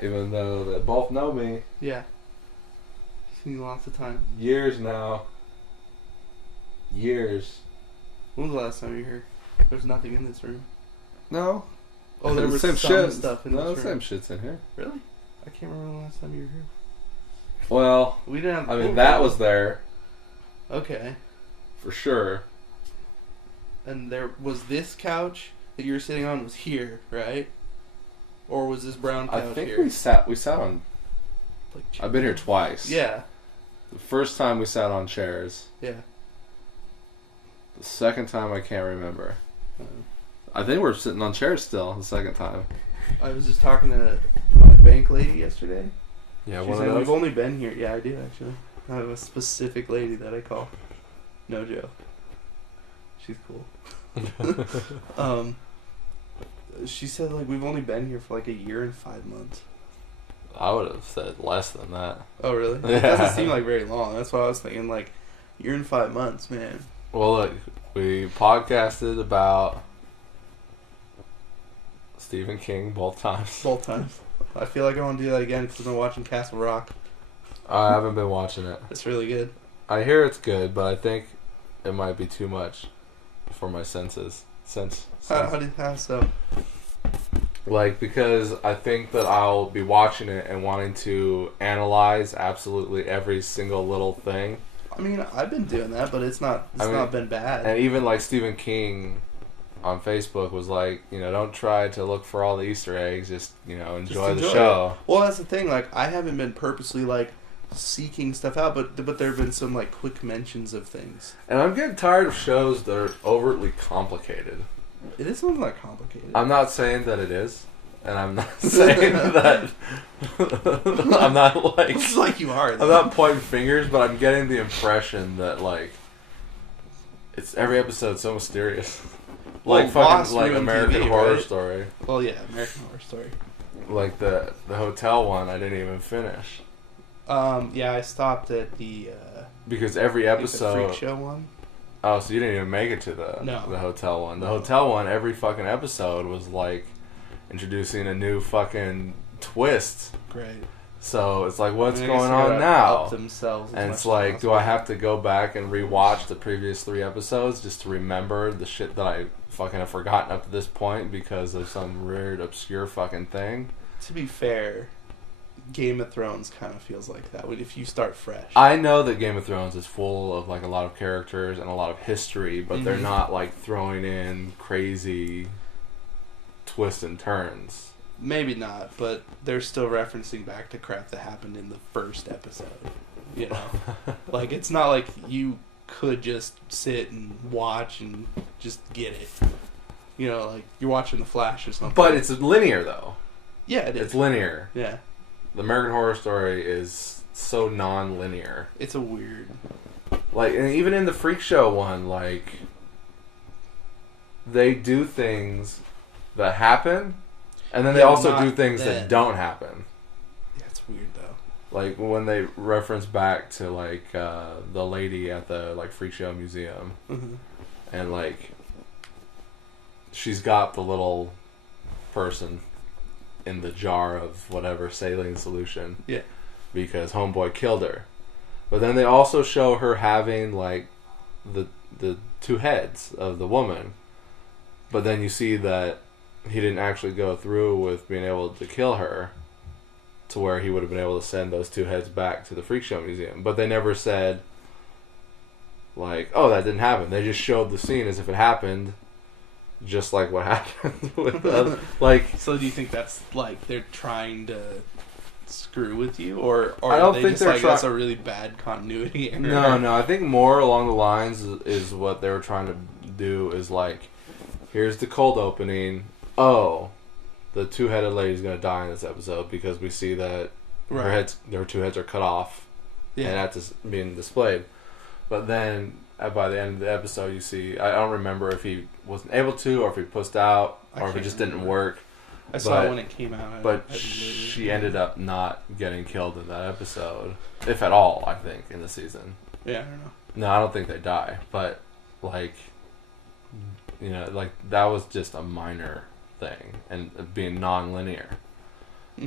Even though they both know me. Yeah. Seen you lots of times. Years now. Years. When was the last time you were here? There's nothing in this room. No. Oh, there was same some shit. stuff in no, this the room. same shit's in here. Really? I can't remember the last time you were here. Well, We didn't have I mean, that was there. Okay. For sure. And there was this couch that you were sitting on was here, right? Or was this brown couch I think here? we sat on... Like, I've been here twice. yeah. The first time we sat on chairs. Yeah. The second time I can't remember. I think we're sitting on chairs still the second time. I was just talking to my bank lady yesterday. Yeah, She one said of we've those. only been here. Yeah, I do actually. I have a specific lady that I call. No joke. She's cool. She said like we've only been here for like a year and 5 months. I would have said less than that. Oh really? Yeah. It doesn't seem like very long. That's what I was thinking. Like, year and 5 months, man. Well, look, we podcasted about Stephen King both times. Both times. I feel like I want to do that again because I've been watching Castle Rock. I haven't been watching it. It's really good. I hear it's good, but I think it might be too much for my senses. How so? Like, because I think that I'll be watching it and wanting to analyze absolutely every single little thing. I mean, I've been doing that, but it's not been bad. And even like Stephen King on Facebook was like, don't try to look for all the Easter eggs, just enjoy the show. Well, that's the thing. Like, I haven't been purposely like seeking stuff out, but there have been some like quick mentions of things. And I'm getting tired of shows that are overtly complicated. It is not that complicated. I'm not saying that it is, and I'm not saying that I'm not like it's like you are. I'm not pointing fingers, but I'm getting the impression that like it's every episode so mysterious. Like fucking like American Horror Story. Well, yeah, American Horror Story. Like the hotel one, I didn't even finish. Yeah, I stopped at the because every episode the freak show one. Oh, so you didn't even make it to the hotel one. The hotel one, every fucking episode was like introducing a new fucking twist. Great. So it's like, what's going on now? And it's like, do I have to go back and rewatch the previous 3 episodes just to remember the shit that I fucking have forgotten up to this point because of some weird, obscure fucking thing? To be fair, Game of Thrones kind of feels like that if you start fresh. I know that Game of Thrones is full of like a lot of characters and a lot of history, but they're not like throwing in crazy twists and turns. Maybe not, but they're still referencing back to crap that happened in the first episode. Like, it's not like you could just sit and watch and just get it. Like you're watching The Flash or something. But it's linear though. Yeah, it is. It's linear. Yeah. The American Horror Story is so non-linear. It's a weird... Like, and even in the Freak Show one, like, they do things that happen, and then they also do things that don't happen. Yeah, it's weird, though. Like, when they reference back to, like, the lady at the, like, Freak Show museum, and, like, she's got the little person in the jar of whatever saline solution. Yeah. Because homeboy killed her. But then they also show her having like the 2 heads of the woman. But then you see that he didn't actually go through with being able to kill her to where he would have been able to send those 2 heads back to the Freak Show Museum. But they never said like, oh, that didn't happen. They just showed the scene as if it happened. Just like what happened with the like. So do you think that's like they're trying to screw with you, or I don't they think just they're like that's a really bad continuity error? No. I think more along the lines is what they were trying to do is like, here's the cold opening. Oh, the 2-headed lady's gonna die in this episode because we see that her 2 heads are cut off, and that's being displayed. But then by the end of the episode, you see, I don't remember if he wasn't able to, or if he pussed out, or if it just didn't work. I saw it when it came out. But she ended up not getting killed in that episode, if at all, I think, in the season. Yeah, I don't know. No, I don't think they die. But, like, like, that was just a minor thing, and being non-linear.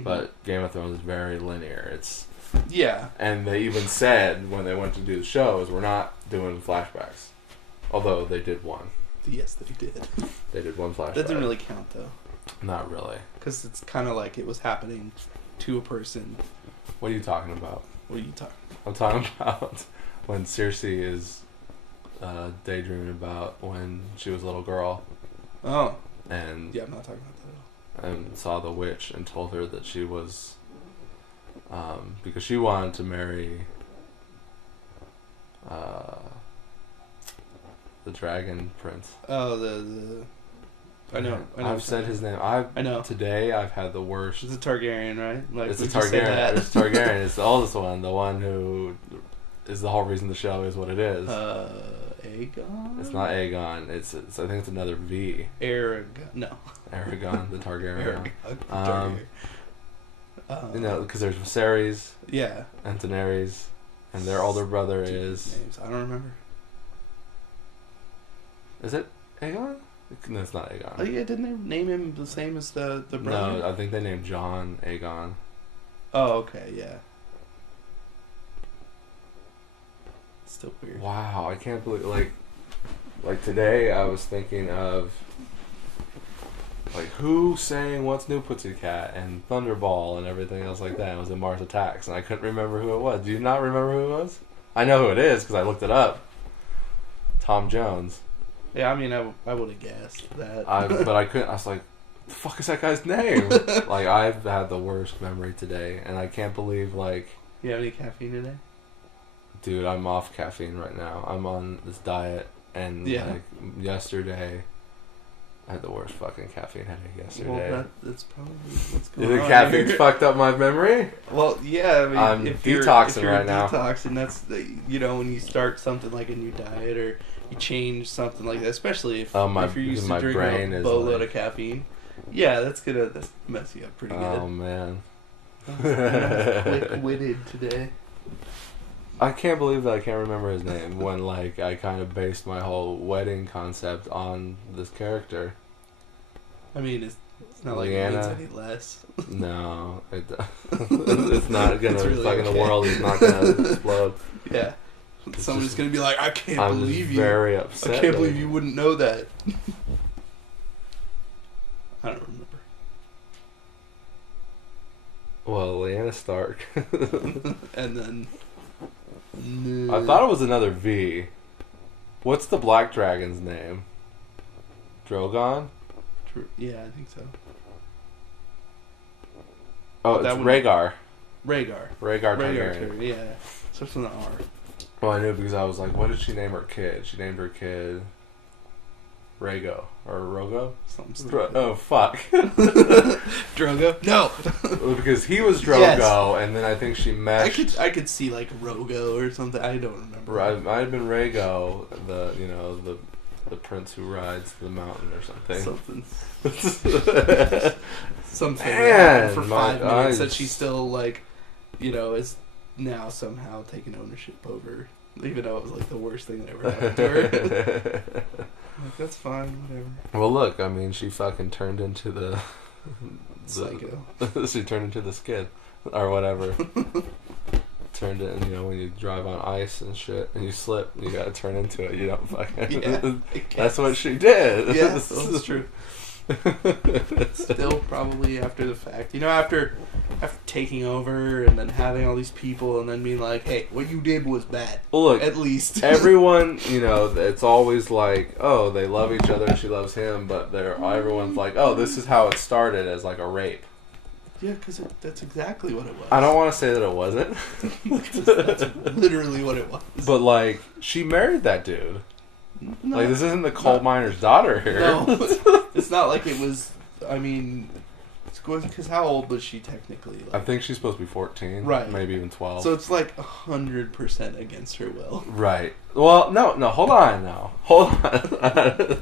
But Game of Thrones is very linear. It's Yeah. And they even said when they went to do the shows, we're not doing flashbacks. Although they did one. Yes, they did. They did one flashback. That doesn't really count, though. Not really. Because it's kind of like it was happening to a person. What are you talking about? What are you talking about? I'm talking about when Cersei is daydreaming about when she was a little girl. Oh. And Yeah, I'm not talking about that at all. And saw the witch and told her that she was... because she wanted to marry... the dragon prince. Oh, the I know. I've said his name. I know. Today I've had the worst. It's a Targaryen, right? Like, It's a Targaryen. It's Targaryen. It's the oldest one. The one who is the whole reason the show is what it is. Aegon? It's not Aegon. It's I think it's another V. Aragon. No. Aragon, the Targaryen. Targaryen. You know, because there's Viserys. Yeah. And Daenerys. And their older brother is... Names. I don't remember. Is it Aegon? No, it's not Aegon. Oh yeah, didn't they name him the same as the brother? No, I think they named Jon Aegon. Oh, okay, yeah. Still weird. Wow, I can't believe like today I was thinking of like who sang What's New Pussycat and Thunderball and everything else like that. It was in Mars Attacks and I couldn't remember who it was. Do you not remember who it was? I know who it is because I looked it up. Tom Jones. Yeah, I mean, I would have guessed that. But I couldn't. I was like, "The fuck is that guy's name?" Like, I've had the worst memory today, and I can't believe like. You have any caffeine today? Dude, I'm off caffeine right now. I'm on this diet, and like yesterday, I had the worst fucking caffeine headache yesterday. Well, that's probably what's going on. You think caffeine's fucked up my memory? Well, yeah. I mean, I'm if detoxing you're right now. Detoxing, that's when you start something like a new diet or you change something like that, especially if you're used to drinking a boatload of caffeine. Yeah, that's mess you up pretty good. Oh man. Quick-witted today. I can't believe that I can't remember his name when like I kind of based my whole wedding concept on this character. I mean, it's not like it means any less. No, it's not gonna. It's really fucking the world is not gonna explode. Yeah. Somebody's gonna be like, I can't believe you. I'm very upset. I can't believe you wouldn't know that. I don't remember. Well, Lyanna Stark. And then... I thought it was another V. What's the black dragon's name? Drogon? Yeah, I think so. Oh, it's Rhaegar. Rhaegar Targaryen. Yeah. Starts with an R. Well, I knew because I was like, what did she name her kid? She named her kid Rhaego. Or Rogo? Oh, fuck. Drogo? No! Because he was Drogo, and then I think she meshed... I could see, like, Rogo or something. I don't remember. It might have been Rhaego, the prince who rides the mountain or something. Something Man, for 5 minutes that she still, like, is now somehow taking ownership over, even though it was, like, the worst thing that ever happened to her. Like, that's fine, whatever. Well, look, I mean, she fucking turned into the psycho. She turned into the skid, or whatever. Turned it, and when you drive on ice and shit, and you slip, you gotta turn into it. You don't fucking. Yeah, that's what she did. Yeah, that's true. Still, probably after the fact, after taking over and then having all these people and then being like, hey, what you did was bad. Well, look, at least everyone, it's always like, oh, they love each other and she loves him, but everyone's like, oh, this is how it started as like a rape. Yeah, because that's exactly what it was. I don't want to say that it wasn't. That's literally what it was. But like, she married that dude. No, like, this isn't the coal miner's daughter here. No, it's not like it was. I mean, because how old was she technically? Like, I think she's supposed to be 14, right? Maybe even 12. So it's like 100% against her will, right? Well, no, hold on now, hold on.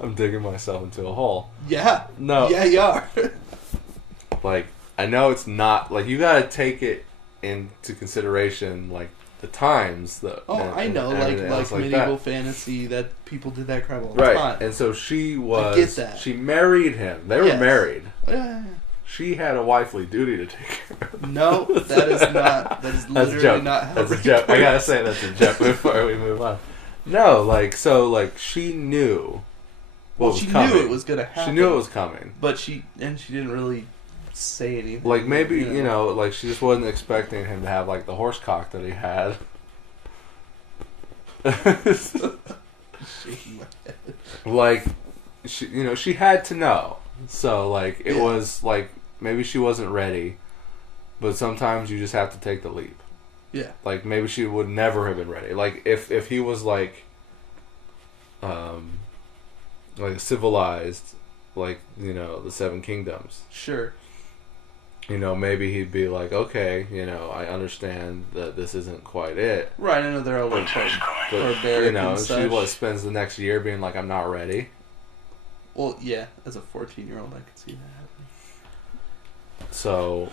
I'm digging myself into a hole. Yeah. No. Yeah, you are. Like, I know it's not like you gotta take it into consideration, like. The times, I know, like medieval fantasy that people did that crap all the time. And so she was. I get that. She married him. They were married. Yeah. She had a wifely duty to take care of. No, that is not. That is That's literally not how That's a Rick joke. I works. gotta say that's a joke before we move on. No, she knew what was she coming. knew it was gonna happen. She knew it was coming. But she didn't really say anything. Like, maybe, she just wasn't expecting him to have, like, the horse cock that he had. Shaking my head. Like, she had to know. So, like, it was, like, maybe she wasn't ready. But sometimes you just have to take the leap. Yeah. Like, maybe she would never have been ready. Like, if he was, like civilized, like, the Seven Kingdoms. Sure. Maybe he'd be like, okay, I understand that this isn't quite it. Right, I know they're all like barbaric and such. She spends the next year being like, I'm not ready. Well, yeah, as a 14-year-old, I could see that happening. So,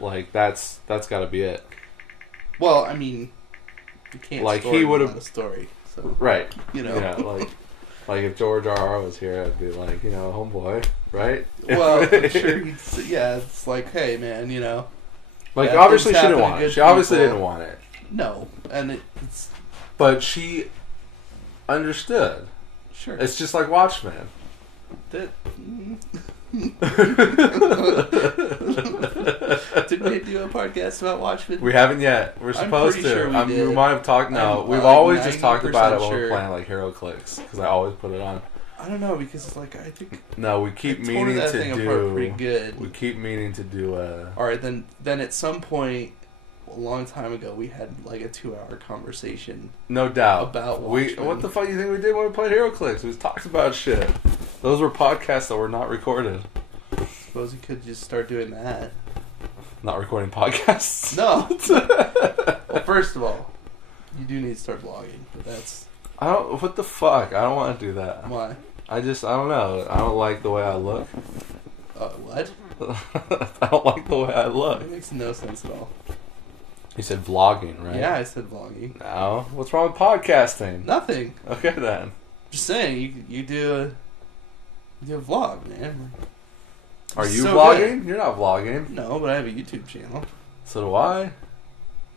like, that's got to be it. Well, I mean, you can't like story he would have a story, so right. like if George R.R. was here, I'd be like, homeboy, right? Well, I'm sure he'd say, yeah, it's like, hey, man, like, yeah, obviously she things didn't happen want to it. good She obviously people. didn't want it. No, and it's But she understood. sure. It's just like Watchmen. That. Didn't we do a podcast about Watchmen? We haven't yet. We're supposed to. Sure we did. might have talked. No, I'm we've like always just talked about it when sure. we're playing like Hero Clicks because I always put it on. I don't know because it's like I think No, we keep I tore meaning that to thing apart do. pretty good. We keep meaning to do a. All right, then at some point, a long time ago, we had like a 2-hour conversation. No doubt. About we. Watchmen. What the fuck do you think we did when we played Hero Clicks? We just talked about shit. Those were podcasts that were not recorded. Suppose you could just start doing that. Not recording podcasts. No. Well, first of all, you do need to start vlogging, but that's I don't. What the fuck? I don't want to do that. why. I don't know. I don't like the way I look. What? I don't like the way I look. It makes no sense at all. You said vlogging, right? Yeah, I said vlogging. No. What's wrong with podcasting? Nothing. Okay then. Just saying, you do a vlog, man. Are you So vlogging? You're not vlogging. No, but I have a YouTube channel. So do I.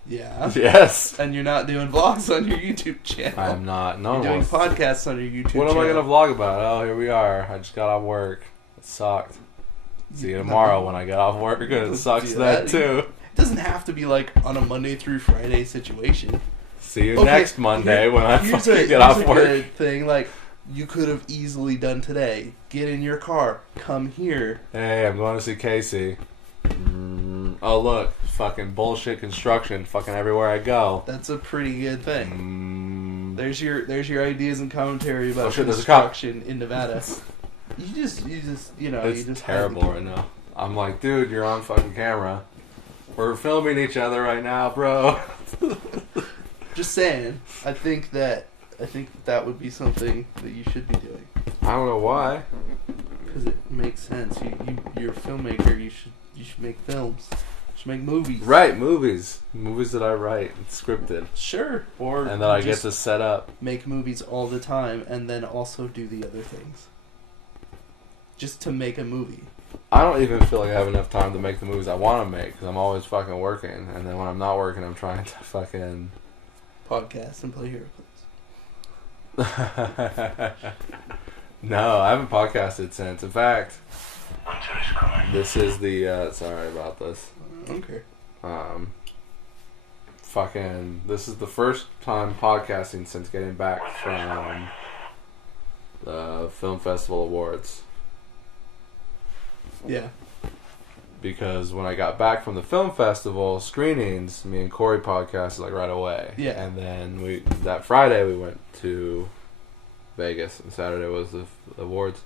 Yeah. Yes. And you're not doing vlogs on your YouTube channel. I'm not. No You're one doing wants. podcasts on your YouTube What channel. am I gonna vlog about? Oh, here we are. I just got off work. It sucked. See you tomorrow when I get off work, and it sucks Do then that. too. It doesn't have to be like on a Monday through Friday situation. See you Okay, next Monday when I Here's fucking a get off work. good thing, like you could have easily done today. Get in your car, come here. Hey, I'm going to see Casey. Oh look, fucking bullshit construction, fucking everywhere I go. That's a pretty good thing. There's your ideas and commentary about shit, there's a cop. construction in Nevada. You just It's you just terrible right now. I'm like, dude, you're on fucking camera. We're filming each other right now, bro. Just saying. I think that would be something that you should be doing I don't know why. because it makes sense. You're a filmmaker. You should make films. You should make movies. Right, movies that I write, scripted, Sure. Or and that I get just to set up. make movies all the time and then also do the other things. Just to make a movie. I don't even feel like I have enough time to make the movies I want to make because I'm always fucking working, and then when I'm not working, I'm trying to fucking Podcast and play Hero No, I haven't podcasted since. In fact, this is the sorry about this. Okay. Fucking this is the first time podcasting since getting back from the Film Festival Awards. Yeah. Because when I got back from the film festival screenings, me and Corey podcasted like right away. Yeah. And then that Friday we went to Vegas, and Saturday was the awards.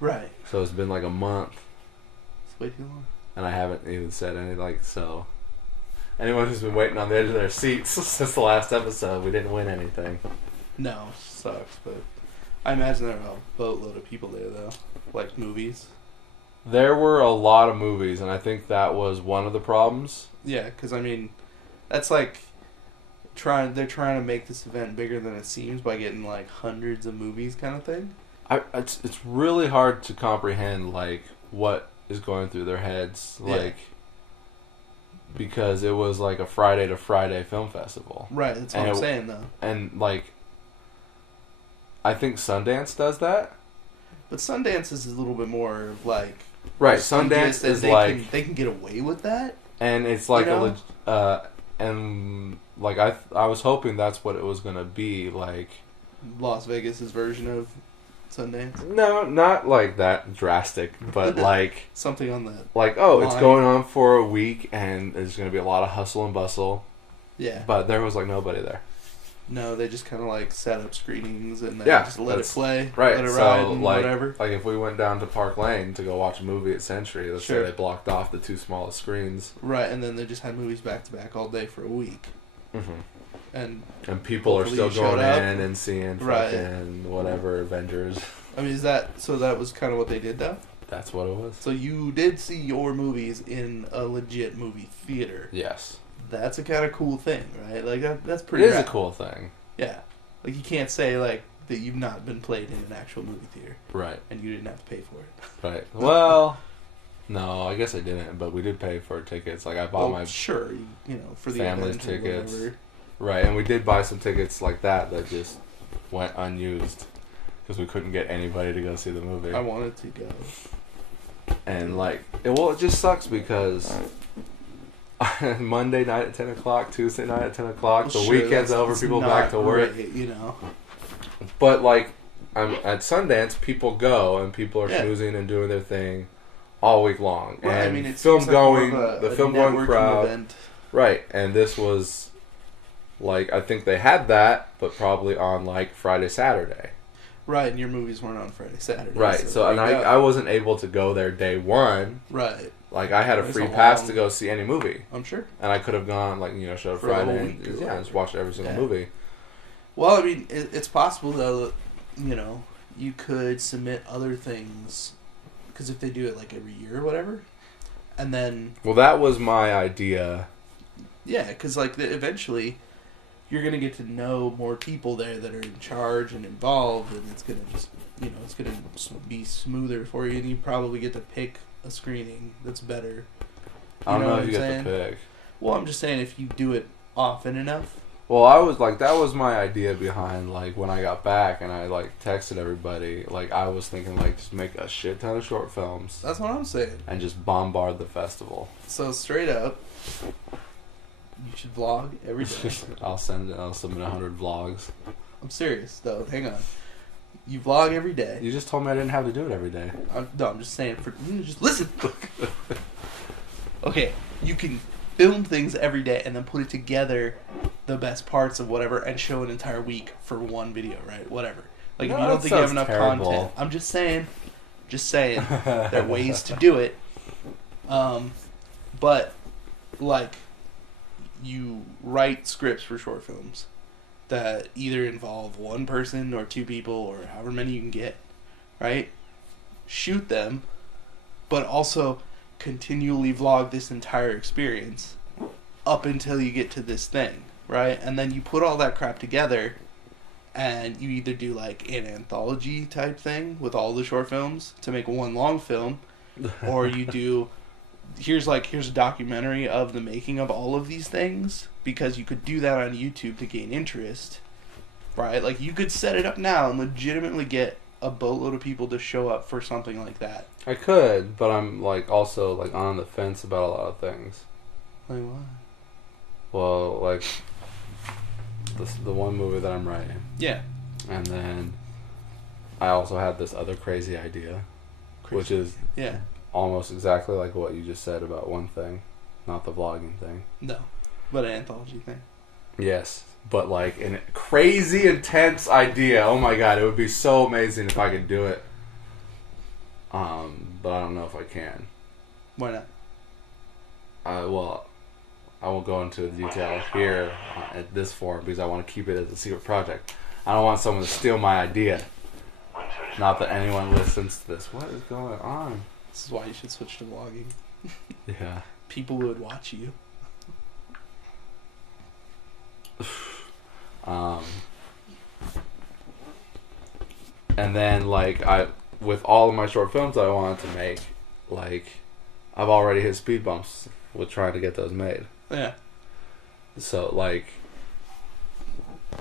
Right. So it's been like a month, It's way too long. and I haven't even said any so. Anyone who's been waiting on the edge of their seats since the last episode, we didn't win anything. No, sucks, but I imagine there are a boatload of people there though. Like movies. There were a lot of movies, and I think that was one of the problems. Yeah, because I mean, that's like they're trying to make this event bigger than it seems by getting like hundreds of movies kind of thing. It's really hard to comprehend like what is going through their heads, Yeah. like, because it was like a Friday to Friday film festival. Right, that's what I'm saying, though. And, like, I think Sundance does that. But Sundance is a little bit more of, like... Right, Sundance is like... They can get away with that? And it's like you know? and, like, I was hoping that's what it was going to be, like... Las Vegas's version of Sundance? No, not like that drastic, but like... Something on that. Like, oh, line. It's going on for a week, and there's going to be a lot of hustle and bustle. Yeah. But there was, like, nobody there. No, they just kind of, like, set up screenings and then just let it play. Right, let it ride and like, whatever. Like, if we went down to Park Lane to go watch a movie at Century, let's Sure. say they blocked off the 2 smallest screens. Right, and then they just had movies back-to-back all day for a week. Mm-hmm. And people are still going in and seeing fucking whatever Avengers. I mean, so that was kind of what they did, though? That's what it was. So you did see your movies in a legit movie theater. Yes. That's a kind of cool thing, right? Like, that's It pretty is rad. a cool thing. Yeah. Like, you can't say, like, that you've not been played in an actual movie theater. Right. And you didn't have to pay for it. Right. Well, no, I guess I didn't, but we did pay for tickets. Like, I bought my sure, you know, for the family's event or tickets. whatever. Right, and we did buy some tickets like that just went unused because we couldn't get anybody to go see the movie. I wanted to go. And, like, it just sucks because Monday night at 10 o'clock, Tuesday night at 10 o'clock, the weekend's over, people back to work. Great, you know. But, like, at Sundance, people go and people are Yeah. schmoozing and doing their thing all week long. Well, and I mean, it's film like going, more of the a film going networking crowd. event. Right, and this was, like, I think they had that, but probably on, like, Friday, Saturday. Right, and your movies weren't on Friday, Saturday. Right, so and I wasn't able to go there day one. Right. Like, I had a It's free a pass long- to go see any movie. I'm sure. And I could have gone, like, you know, showed For a whole Friday week or and whatever. just watched every single movie. Well, I mean, it's possible, though, that, you know, you could submit other things, because if they do it, like, every year or whatever, and then... Well, that was my idea. Yeah, because, like, eventually, you're going to get to know more people there that are in charge and involved, and it's going to just, you know, it's going to be smoother for you, and you probably get to pick a screening that's better. I don't know if what you I'm get saying? to pick. Well, I'm just saying if you do it often enough. Well, I was like, that was my idea behind, like, when I got back and I, like, texted everybody. Like, I was thinking, like, just make a shit ton of short films. That's what I'm saying. And just bombard the festival. So, straight up, you should vlog every day. I'll submit 100 vlogs. I'm serious, though. Hang on. You vlog every day. You just told me I didn't have to do it every day. I'm just saying. Just listen. Okay, you can film things every day and then put it together, the best parts of whatever, and show an entire week for one video, right? Whatever. Like, No, if you don't that think you have sounds enough terrible. content, I'm just saying. There are ways to do it. But, like, you write scripts for short films that either involve one person or 2 people or however many you can get, right? Shoot them, but also continually vlog this entire experience up until you get to this thing, right? And then you put all that crap together and you either do like an anthology type thing with all the short films to make one long film, or you do here's a documentary of the making of all of these things, because you could do that on YouTube to gain interest, right? Like, you could set it up now and legitimately get a boatload of people to show up for something like that. I could, but I'm, like, also, like, on the fence about a lot of things. Like what? Well, like, the one movie that I'm writing. Yeah. And then I also had this other crazy idea, which is Yeah. almost exactly like what you just said about one thing, not the vlogging thing. No. But an anthology thing. Yes, but like a crazy intense idea. Oh my god, it would be so amazing if I could do it. But I don't know if I can. Why not? Well, I won't go into detail here at this forum because I want to keep it as a secret project. I don't want someone to steal my idea. Not that anyone listens to this. What is going on? This is why you should switch to vlogging. Yeah. People would watch you. And then, like, with all of my short films that I wanted to make, like, I've already hit speed bumps with trying to get those made. Yeah. So, like,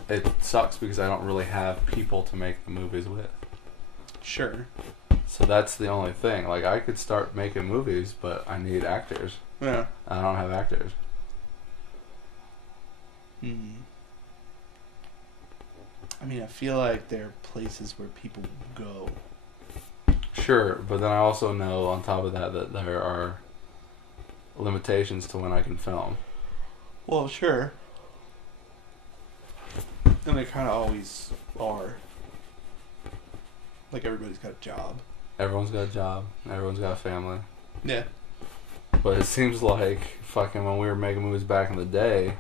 it sucks because I don't really have people to make the movies with. Sure. So that's the only thing. Like, I could start making movies, but I need actors. Yeah. I don't have actors. I mean, I feel like there are places where people go. Sure, but then I also know, on top of that, that there are limitations to when I can film. Well, sure. And they kind of always are. Like, everybody's got a job. Everyone's got a job. Everyone's got a family. Yeah. But it seems like fucking when we were making movies back in the day,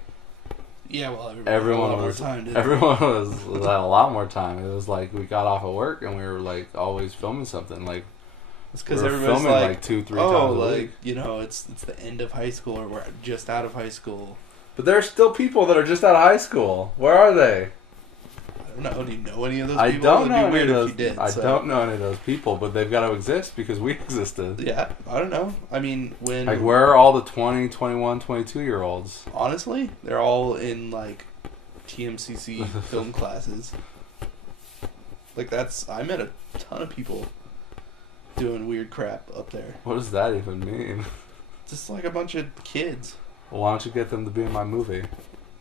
Yeah, well, everyone had a lot was more time, didn't everyone was had a lot more time. It was like we got off of work and we were like always filming something. Like, it's because we were everybody's filming like 2-3 times a like, week. you know, it's the end of high school, or we're just out of high school. But there are still people that are just out of high school. Where are they? I don't know. Do you know any of those I people? don't know It'd be any of weird those. if you did. I So. don't know any of those people, but they've got to exist because we existed. Yeah, I don't know. I mean, when... Like, where are all the 20, 21, 22-year-olds? Honestly, they're all in, like, TMCC film classes. Like, I met a ton of people doing weird crap up there. What does that even mean? Just like a bunch of kids. Well, why don't you get them to be in my movie?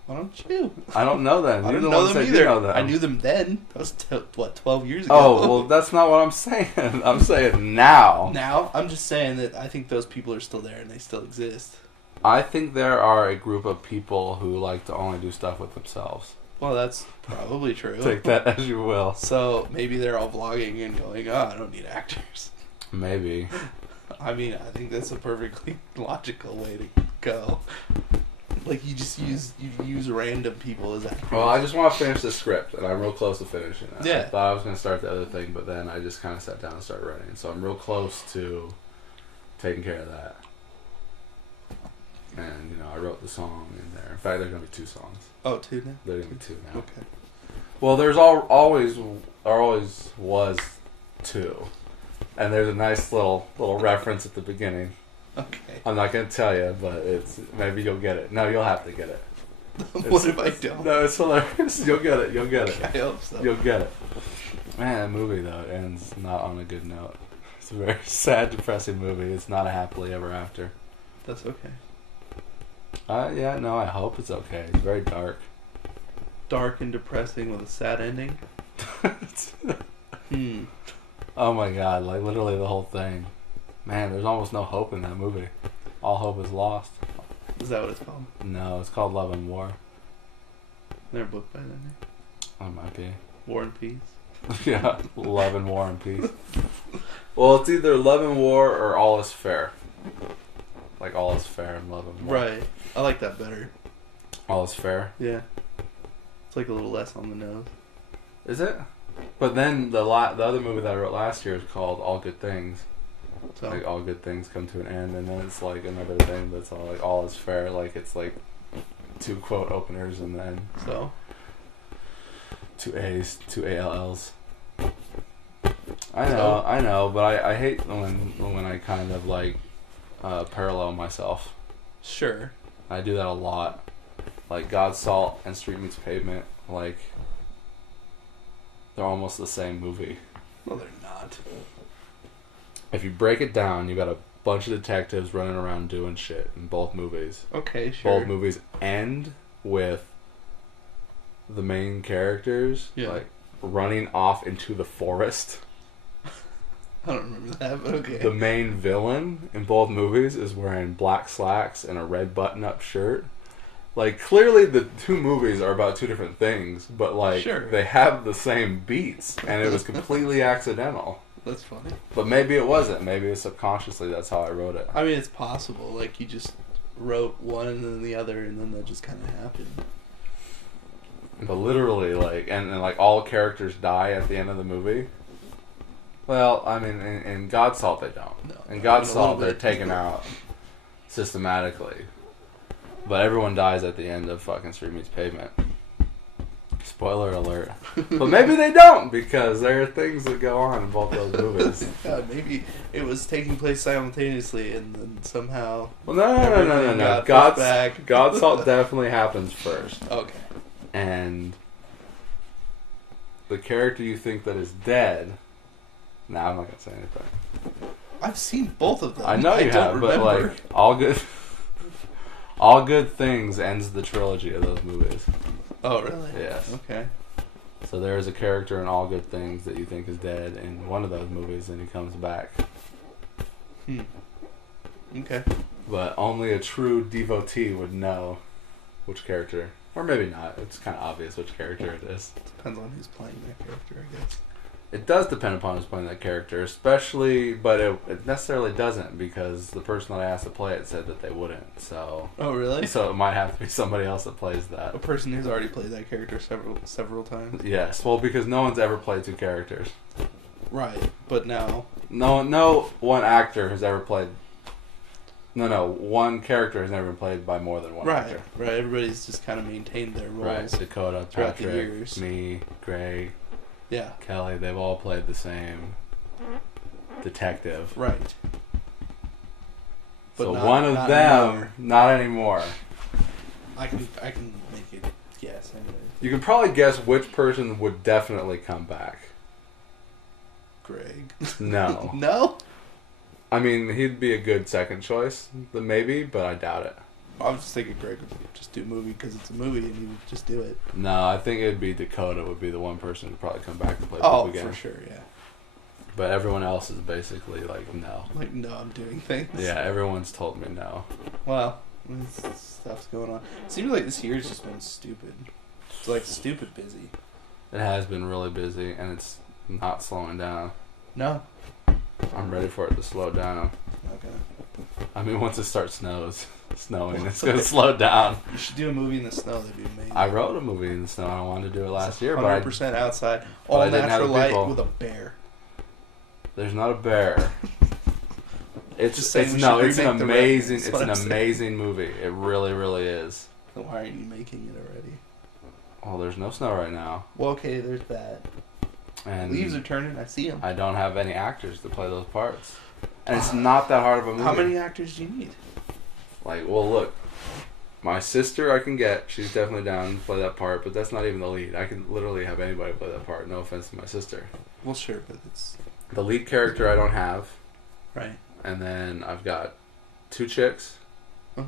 Why don't you? I don't know them. I You're don't the know one them that you either. know them. I knew them then. That was, 12 years ago? Oh, well, that's not what I'm saying. I'm saying now. Now, I'm just saying that I think those people are still there and they still exist. I think there are a group of people who like to only do stuff with themselves. Well, that's probably true. Take that as you will. So, maybe they're all vlogging and going, oh, I don't need actors. Maybe. I mean, I think that's a perfectly logical way to go. Like, you just use random people as actors. Well, I just want to finish the script, and I'm real close to finishing it. Yeah. I thought I was going to start the other thing, but then I just kind of sat down and started writing. So I'm real close to taking care of that. And, you know, I wrote the song in there. In fact, there's going to be 2 songs. Oh, 2 now? There's going to be 2 now. Okay. Well, there's always was 2. And there's a nice little reference at the beginning. Okay. I'm not going to tell you, but maybe you'll get it. No, you'll have to get it. What if I don't? No, it's hilarious. You'll get it. You'll get it. I hope so. You'll get it. Man, that movie, though, ends not on a good note. It's a very sad, depressing movie. It's not a happily ever after. That's okay. Yeah, no, I hope it's okay. It's very dark. Dark and depressing with a sad ending? Oh my god, like literally the whole thing. Man, there's almost no hope in that movie. All hope is lost. Is that what it's called? No, it's called Love and War. Their book by that name? That might be. War and Peace? Yeah, Love and War and Peace. Well, it's either Love and War or All is Fair. Like All is Fair and Love and War. Right. I like that better. All is Fair. Yeah. It's like a little less on the nose. Is it? But then the other movie that I wrote last year is called All Good Things. So. Like all good things come to an end, and then it's like another thing that's all like All is Fair. Like it's like 2 quote openers and then So. 2 A's, 2 ALLs. I know, but I hate when I kind of like parallel myself. Sure. I do that a lot. Like God's Salt and Street Meets Pavement, like they're almost the same movie. Well, they're not. If you break it down, you got a bunch of detectives running around doing shit in both movies. Okay, sure. Both movies end with the main characters like running off into the forest. I don't remember that, but okay. The main villain in both movies is wearing black slacks and a red button-up shirt. Like, clearly the 2 movies are about 2 different things, but, like, they have the same beats, and it was completely accidental. That's funny. But maybe it wasn't. Maybe subconsciously that's how I wrote it. I mean, it's possible. Like, you just wrote one and then the other, and then that just kind of happened. But literally, like, and like, all characters die at the end of the movie. Well, I mean, in God's Salt, they don't. No, in God's Salt, they're taken out systematically. But everyone dies at the end of fucking Street Meets Pavement. Spoiler alert. But maybe they don't, because there are things that go on in both those movies. Yeah, maybe it was taking place simultaneously, and then somehow. Well, no. God's Salt definitely happens first. Okay. And the character you think that is dead. Nah, I'm not gonna say anything. I've seen both of them. I know you have, but like all good things ends the trilogy of those movies. Oh, really? Yes. Okay. So there is a character in All Good Things that you think is dead in one of those movies, and he comes back. Okay. But only a true devotee would know which character. Or maybe not. It's kind of obvious which character it is. Depends on who's playing that character, I guess. It does depend upon who's playing that character, especially, but it necessarily doesn't, because the person that I asked to play it said that they wouldn't. So. Oh, really? So it might have to be somebody else that plays that. A person who's already played that character several times. Yes. Well, because no one's ever played two characters. Right, but now. No one actor has ever played. No, one character has never been played by more than one actor. Right. Everybody's just kind of maintained their roles. Right. Dakota, throughout the Patrick, years. me, Greg, yeah, Kelly, they've all played the same detective. Right. So but one of them, anymore. not anymore. I can make it guess. Anyway. You can probably guess which person would definitely come back. Greg. No. No? I mean, he'd be a good second choice, maybe, but I doubt it. I was just thinking Greg would just do a movie because it's a movie and he would just do it. No, I think it'd be Dakota would be the one person who'd probably come back and play Poop again. For sure, yeah. But everyone else is basically like, no. Like, no, I'm doing things. Yeah, everyone's told me no. Well, stuff's going on. It seems like this year's just been stupid. It's like stupid busy. It has been really busy, and it's not slowing down. No. I'm ready for it to slow down. Okay. I mean, once it starts snowing, it's going to slow down. You should do a movie in the snow. That'd be amazing. I wrote a movie in the snow. I wanted to do it last year, 100% outside, all natural light with a bear. There's not a bear. It's an amazing movie. It really, really is. Then why aren't you making it already? Well, there's no snow right now. Well, okay, there's that. And leaves are turning. I see them. I don't have any actors to play those parts, and it's not that hard of a movie. How many actors do you need? Well, look, my sister I can get. She's definitely down to play that part, but that's not even the lead. I can literally have anybody play that part. No offense to my sister. Well, sure, but it's the lead character I don't have. Right. And then I've got 2 chicks, uh-huh.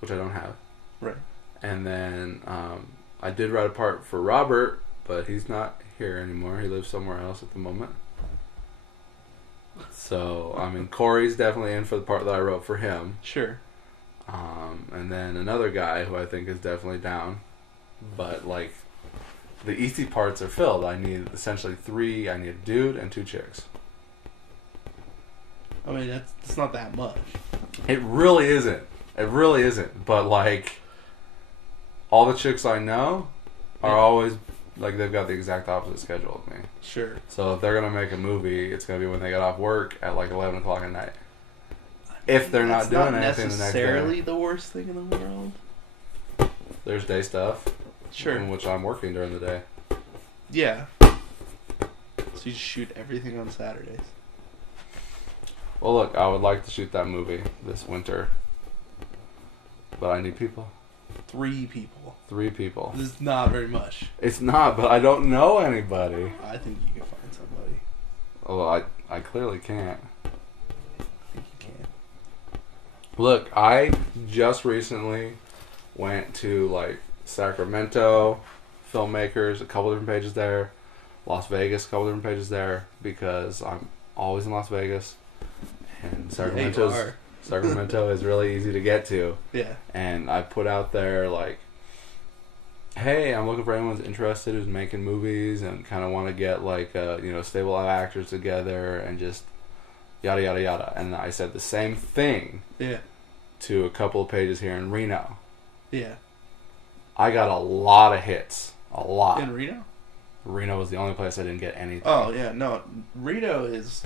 which I don't have. Right. And then I did write a part for Robert, but he's not here anymore. He lives somewhere else at the moment. So, I mean, Corey's definitely in for the part that I wrote for him. Sure. And then another guy who I think is definitely down. But, like, the easy parts are filled. I need essentially 3. I need a dude and 2 chicks. I mean, that's not that much. It really isn't. It really isn't. But, like, all the chicks I know are always, like, they've got the exact opposite schedule of me. Sure. So if they're going to make a movie, it's going to be when they get off work at, like, 11 o'clock at night. If they're not doing anything the next day. That's not necessarily the worst thing in the world. There's day stuff. Sure. In which I'm working during the day. Yeah. So you just shoot everything on Saturdays. Well, look, I would like to shoot that movie this winter. But I need people. 3 people. 3 people. This is not very much. It's not, but I don't know anybody. I think you can find somebody. Oh, I clearly can't. I think you can. Look, I just recently went to, like, Sacramento, filmmakers, a couple different pages there. Las Vegas, a couple different pages there, because I'm always in Las Vegas. And Sacramento is really easy to get to. Yeah. And I put out there, like, hey, I'm looking for anyone who's interested who's making movies and kind of want to get, like, stable of actors together and just yada, yada, yada. And I said the same thing to a couple of pages here in Reno. Yeah. I got a lot of hits. A lot. In Reno? Reno was the only place I didn't get anything. Oh, yeah. No, Reno is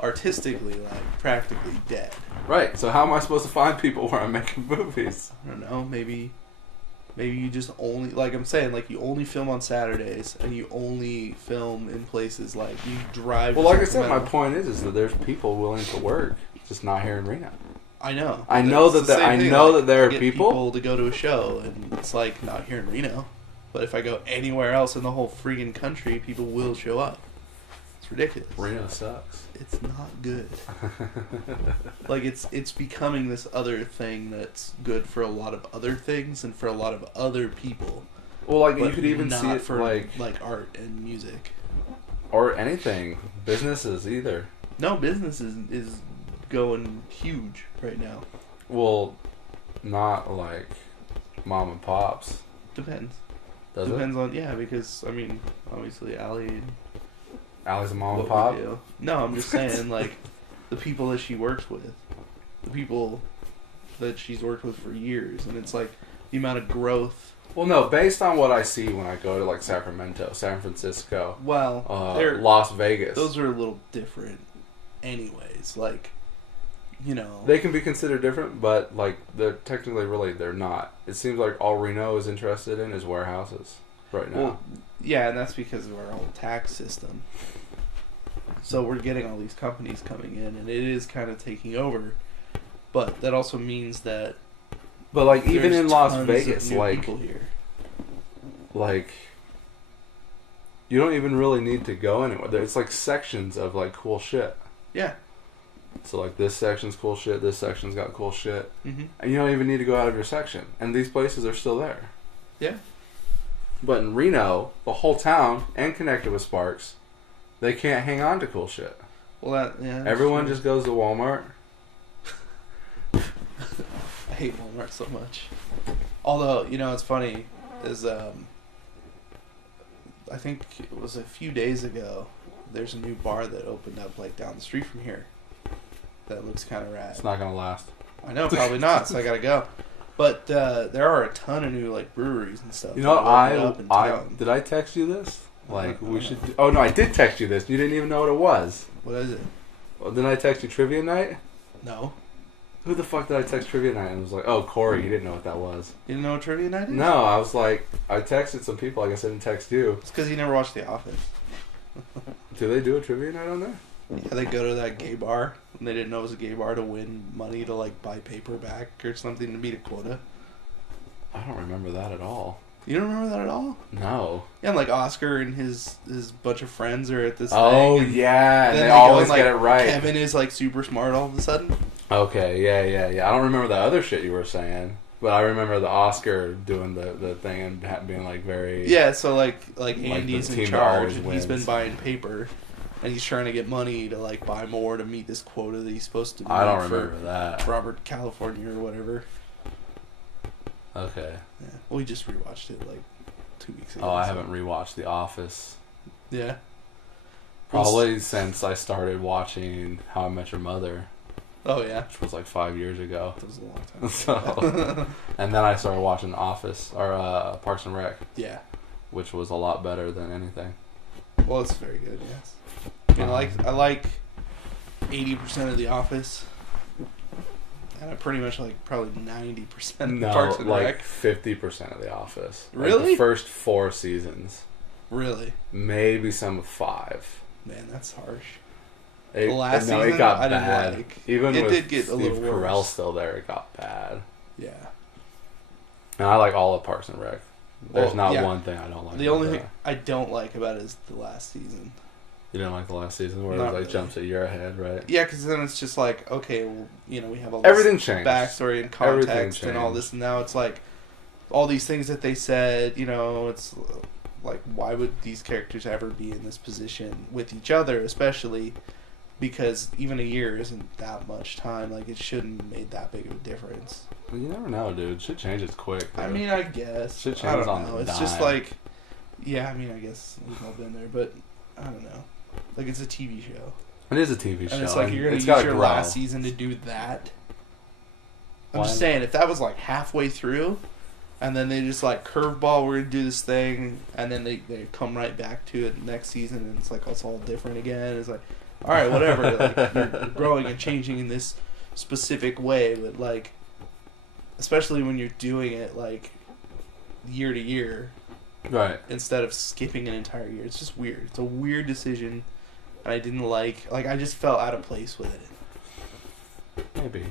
artistically, like, practically dead. Right. So how am I supposed to find people where I'm making movies? I don't know. Maybe Maybe you just only, like I'm saying, like you only film on Saturdays and you only film in places like you drive. Well, like I said, my point is that there's people willing to work, just not here in Reno. I know. I know that there are people to go to a show, and it's like not here in Reno. But if I go anywhere else in the whole freaking country, people will show up. It's ridiculous. Reno sucks. It's not good. Like it's becoming this other thing that's good for a lot of other things and for a lot of other people. Well, like you could even see it for like art and music or anything, businesses either. No, business is going huge right now. Well, not like mom and pops. Depends. Depends on because I mean obviously Allie's a mom and pop. No, I'm just saying like the people that she works with, the people that she's worked with for years, and it's like the amount of growth. Well, no, based on what I see when I go to like Sacramento, San Francisco, Las Vegas, those are a little different, anyways. Like, they can be considered different, but like they're not. It seems like all Reno is interested in is warehouses right now. Well, yeah, and that's because of our whole tax system. So we're getting all these companies coming in, and it is kind of taking over. But that also means that. But like even in Las Vegas, like people here. Like you don't even really need to go anywhere. It's like sections of like cool shit. Yeah. So like this section's cool shit, this section's got cool shit, mm-hmm. and you don't even need to go out of your section. And these places are still there. Yeah. But in Reno, the whole town and connected with Sparks, they can't hang on to cool shit. Well, everyone just goes to Walmart. I hate Walmart so much. Although, it's funny, is I think it was a few days ago, there's a new bar that opened up like down the street from here. That looks kind of rad. It's not gonna last. I know, probably not. So I gotta go. But there are a ton of new like breweries and stuff. You know, did I text you this? Like we should. Oh no, I did text you this. You didn't even know what it was. What is it? Well, didn't I text you trivia night? No. Who the fuck did I text trivia night? And it was like, oh, Corey. He didn't know what that was. You didn't know what trivia night is? No, I was like, I texted some people. I guess I didn't text you. It's because you never watched The Office. Do they do a trivia night on there? Yeah, they go to that gay bar, and they didn't know it was a gay bar to win money to like buy paperback or something to meet a quota. I don't remember that at all. You don't remember that at all? No. Yeah, and like Oscar and his bunch of friends are at this thing. Oh, yeah, and they always get it right. Kevin is like super smart all of a sudden. Okay, yeah. I don't remember the other shit you were saying, but I remember the Oscar doing the thing and being like very... Yeah, so like Andy's in charge, and he's been buying paper, and he's trying to get money to like buy more to meet this quota that he's supposed to meet. I don't remember that. Robert California or whatever. Okay. Yeah. Well, we just rewatched it like 2 weeks ago. Oh, I haven't rewatched The Office. Yeah. Probably since I started watching How I Met Your Mother. Oh, yeah. Which was like 5 years ago. That was a long time ago. So, and then I started watching The Office, or Parks and Rec. Yeah. Which was a lot better than anything. Well, it's very good, yes. I like 80% of The Office. And I pretty much like probably 90% of Parks and Rec. 50% of The Office. Really? Like the first 4 seasons. Really? Maybe some of 5. Man, that's harsh. The last season, it got I bad. didn't like. Even it with did get a little Steve worse. Carell still there, it got bad. Yeah. And I like all of Parks and Rec. There's one thing I don't like. The only thing I don't like about it is the last season. You didn't like the last season where it like jumps a year ahead, right? Yeah, because then it's just like, okay, well, we have all this backstory and context and all this, and now it's like all these things that they said, it's like, why would these characters ever be in this position with each other, especially because even a year isn't that much time. Like, it shouldn't have made that big of a difference. Well, you never know, dude. Shit changes quick. Dude. I mean, I guess. Shit changes on the dime. It's just like, I guess we've all been there, but I don't know. Like, it's a TV show. It is a TV show. And it's like, you're going to use your last season to do that? I'm just saying, if that was like halfway through, and then they just like, curveball, we're going to do this thing, and then they come right back to it next season, and it's like, it's all different again. It's like, alright, whatever. Like, you're growing and changing in this specific way, but like, especially when you're doing it like year to year. Right. Instead of skipping an entire year. It's just weird. It's a weird decision. And I didn't like I just felt out of place with it. Maybe.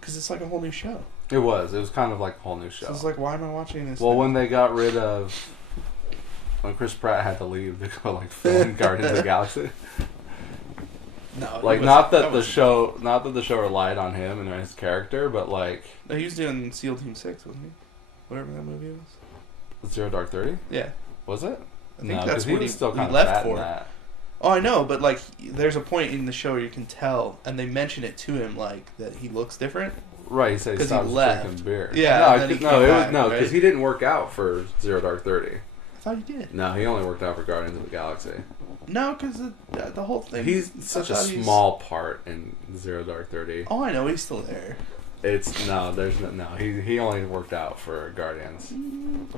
Because it's like a whole new show. It was kind of like a whole new show. So it's like, why am I watching this? Well, when they got rid of... When Chris Pratt had to leave to go, like, film Guardians of the Galaxy. No. Like, not that the show relied on him and his character, but, like... No, he was doing SEAL Team 6, wasn't he? Whatever that movie was. Zero Dark 30? Yeah. Was it? I think that's what he still kind of left fat for. in that. Oh, I know, but, like, there's a point in the show where you can tell, and they mention it to him, like, that he looks different. Right, he said he stopped drinking beer. Yeah, because he didn't work out for Zero Dark 30. I thought he did. No, he only worked out for Guardians of the Galaxy. No, because the whole thing... He's such a small part in Zero Dark 30. Oh, I know, he's still there. He only worked out for Guardians.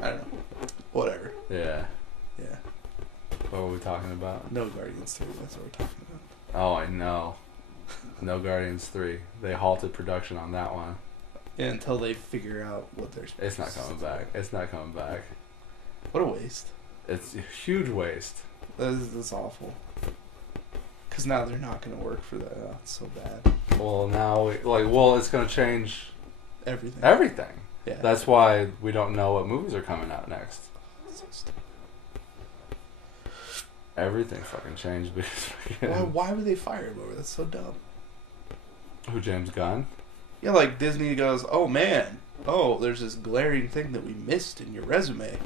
I don't know. Whatever. Yeah. Yeah. What were we talking about? No Guardians 3, that's what we're talking about. Oh, I know. No Guardians 3. They halted production on that one. Yeah, until they figure out what they're supposed to do. It's not coming back. What a waste. It's a huge waste. That's awful. Because now they're not going to work for that. Oh, it's so bad. Well, now, it's going to change... Everything. Everything. Yeah. That's why we don't know what movies are coming out next. So stupid. Everything fucking changed because... Why would they fire him over? That's so dumb. Who, James Gunn? Yeah, like Disney goes, oh man, there's this glaring thing that we missed in your resume.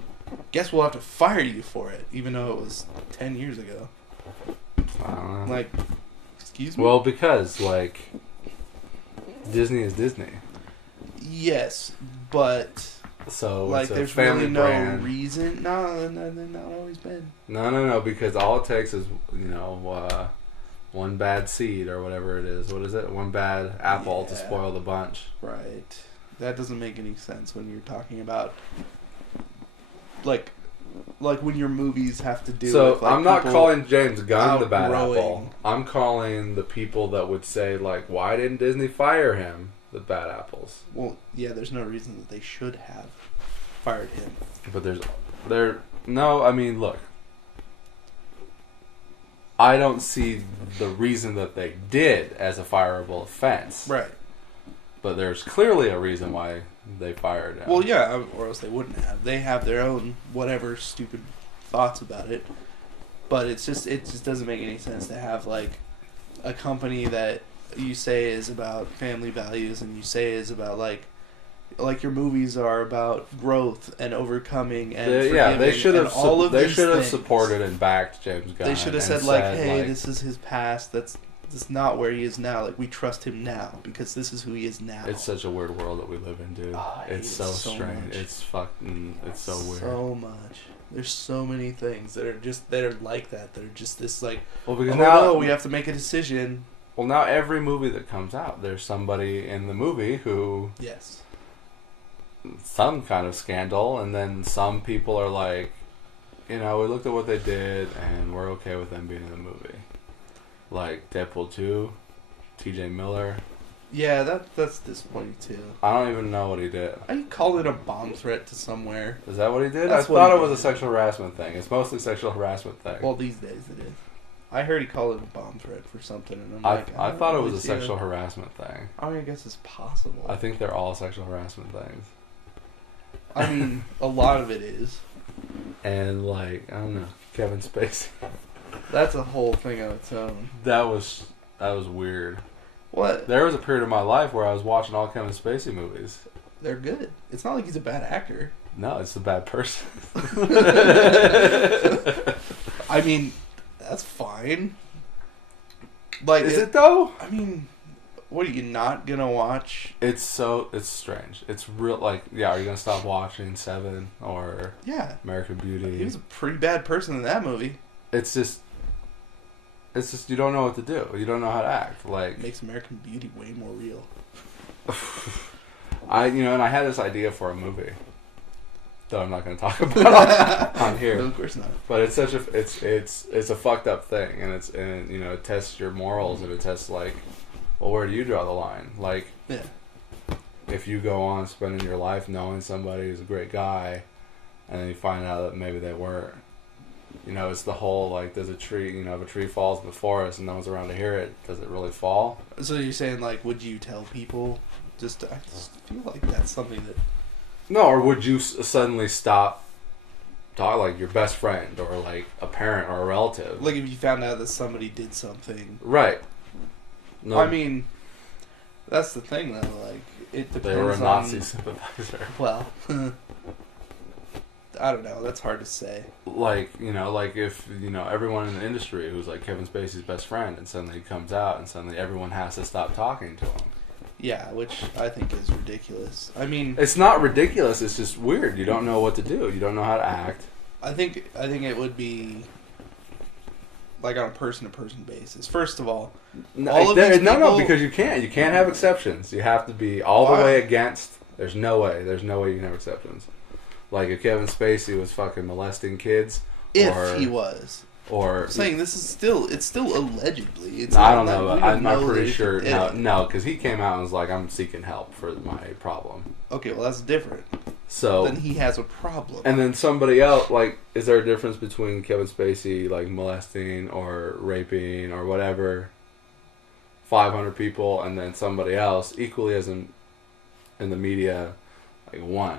Guess we'll have to fire you for it, even though it was 10 years ago. I don't know. Like, excuse me? Well, because, Disney is Disney. Yes, but... So, like, it's a there's family really no brand. reason. No, they've not always been. No, because all it takes is, one bad seed or whatever it is. What is it? One bad apple to spoil the bunch. Right. That doesn't make any sense when you're talking about, like when your movies have to do with, like, I'm not calling James Gunn the bad outgrowing. apple. I'm calling the people that would say, like, why didn't Disney fire him the bad apples? Well, yeah, there's no reason that they should have fired him. But look. I don't see the reason that they did as a fireable offense. Right. But there's clearly a reason why they fired him. Well, yeah, or else they wouldn't have. They have their own whatever stupid thoughts about it. But it just doesn't make any sense to have, like, a company that you say is about family values and you say is about, like your movies are about growth and overcoming and forgiving. They should have. all of they these should have things. supported and backed James Gunn. They should have said, hey, this is his past. That's not where he is now. Like, we trust him now because this is who he is now. It's such a weird world that we live in, dude. It's so strange. Much. It's so weird. So much. There's so many things that are like that. That are just this, like, well, because now we have to make a decision. Well, now every movie that comes out, there's somebody in the movie who some kind of scandal, and then some people are like, we looked at what they did and we're okay with them being in the movie. Like Deadpool 2, TJ Miller. Yeah, that's disappointing too. I don't even know what he did. I called it a bomb threat to somewhere. Is that what he did? That's I thought it was a sexual harassment thing. It's mostly sexual harassment thing. Well, these days it is. I heard he called it a bomb threat for something, and I thought it was a sexual harassment thing. I mean, I guess it's possible. I think they're all sexual harassment things. I mean, a lot of it is. And, I don't know, Kevin Spacey. That's a whole thing on its own. That was weird. What? There was a period of my life where I was watching all Kevin Spacey movies. They're good. It's not like he's a bad actor. No, it's a bad person. I mean, that's fine. Like, is it though? I mean, what are you not gonna watch? It's strange. It's real. Are you gonna stop watching Seven or American Beauty? He was a pretty bad person in that movie. It's just you don't know what to do. You don't know how to act. It makes American Beauty way more real. And I had this idea for a movie that I'm not going to talk about on here. No, of course not. But it's such it's a fucked up thing, and it tests your morals, and it tests where do you draw the line? Yeah. If you go on spending your life knowing somebody who's a great guy, and then you find out that maybe they weren't. You know, it's the whole, like, there's a tree, you know, if a tree falls in the forest and no one's around to hear it, does it really fall? So you're saying, like, would you tell people? I just feel like that's something that... No, or would you suddenly stop talking, like, your best friend, or, like, a parent or a relative? Like, if you found out that somebody did something... Right. No, I mean, that's the thing, though, like, it depends on... They were a Nazi sympathizer. Well... I don't know. That's hard to say. Like, you know, like if, you know, everyone in the industry who's like Kevin Spacey's best friend and suddenly he comes out and suddenly everyone has to stop talking to him. Yeah, which I think is ridiculous. I mean... It's not ridiculous. It's just weird. You don't know what to do. You don't know how to act. I think it would be like on a person-to-person basis. First of all, no, because you can't. You can't have exceptions. You have to be all the way against. There's no way. There's no way you can have exceptions. Like if Kevin Spacey was fucking molesting kids, if he was, or I'm saying it's still allegedly. It's I don't know. I'm pretty sure. No, because he came out and was like, "I'm seeking help for my problem." Okay, well that's different. So then he has a problem. And then somebody else, like, is there a difference between Kevin Spacey like molesting or raping or whatever, 500 people, and then somebody else equally as in the media, like one?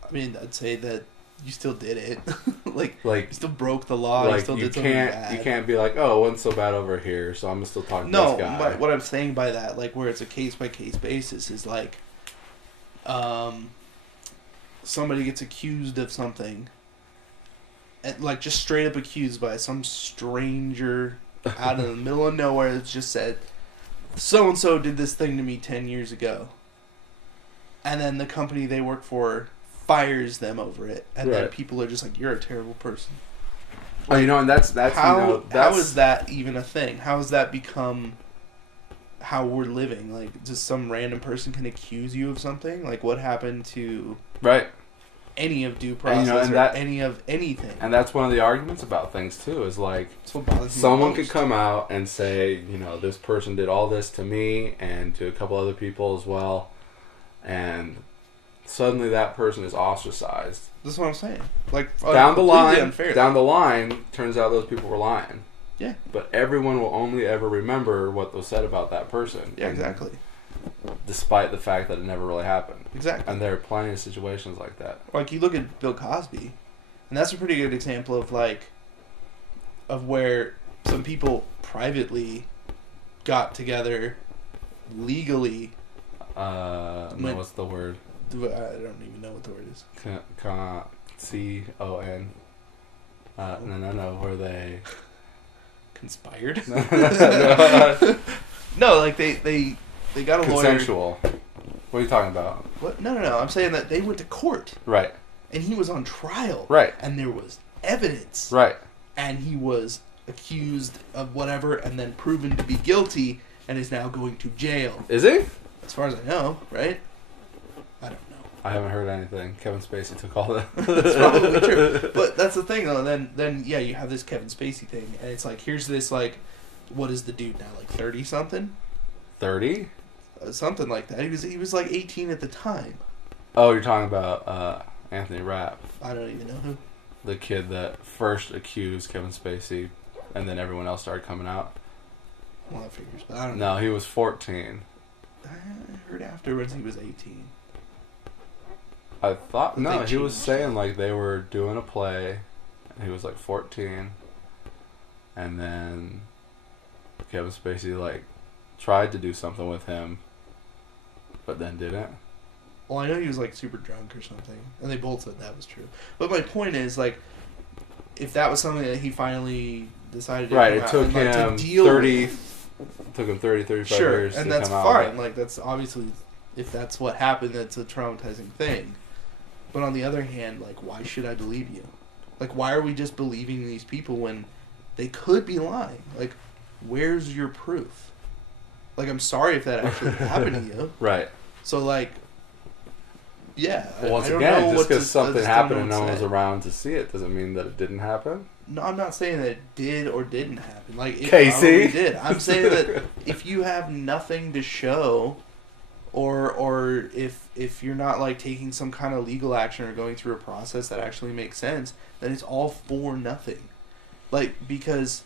I mean, I'd say that you still did it. like you still broke the law. Like you still did something bad. You can't be like, oh, it wasn't so bad over here, so I'm still talking to this guy. No, what I'm saying by that, like, where it's a case-by-case basis is like, somebody gets accused of something, and, like, just straight up accused by some stranger out of the middle of nowhere that's just said, so-and-so did this thing to me 10 years ago. And then the company they work for fires them over it, and then people are just like, "You're a terrible person." Oh, you know, and that's how is that even a thing? How has that become how we're living? Like, just some random person can accuse you of something? Like, what happened to any of due process or any of anything? And that's one of the arguments about things too. Is like someone could come out and say, you know, this person did all this to me and to a couple other people as well, and suddenly that person is ostracized. That's what I'm saying. Like, down the line, turns out those people were lying. Yeah. But everyone will only ever remember what was said about that person. Yeah, exactly. Despite the fact that it never really happened. Exactly. And there are plenty of situations like that. Like, you look at Bill Cosby, and that's a pretty good example of, like, of where some people privately got together legally. What's the word? I don't even know what the word is. C-O-N. No. Were they conspired? No, like they got a lawyer. Consensual. What are you talking about? What? No. I'm saying that they went to court. Right. And he was on trial. Right. And there was evidence. Right. And he was accused of whatever, and then proven to be guilty, and is now going to jail. Is he? As far as I know, right? I don't know. I haven't heard anything. Kevin Spacey took all that. That's probably true. But that's the thing, though. Then yeah, you have this Kevin Spacey thing, and it's like, here's this, like, what is the dude now, like 30-something? 30? Something like that. He was like 18 at the time. Oh, you're talking about Anthony Rapp. I don't even know who. The kid that first accused Kevin Spacey, and then everyone else started coming out. Well, that figures, but I don't know. No, he was 14. I heard afterwards he was 18. I thought... No, he was saying, like, they were doing a play, and he was, like, 14. And then Kevin Spacey, like, tried to do something with him, but then didn't. Well, I know he was, like, super drunk or something, and they both said that was true. But my point is, like, if that was something that he finally decided to come out and, like, to deal with... Took him 30, 35 years to come out. And that's fine. Like, that's obviously, if that's what happened, that's a traumatizing thing. But on the other hand, like, why should I believe you? Like, why are we just believing these people when they could be lying? Like, where's your proof? Like, I'm sorry if that actually happened to you. Right. So, like, yeah. Well, once again, just because something happened and no one was around to see it doesn't mean that it didn't happen. No, I'm not saying that it did or didn't happen. Like, it Casey probably did. I'm saying that if you have nothing to show, or if you're not like taking some kind of legal action or going through a process that actually makes sense, then it's all for nothing. Like, because,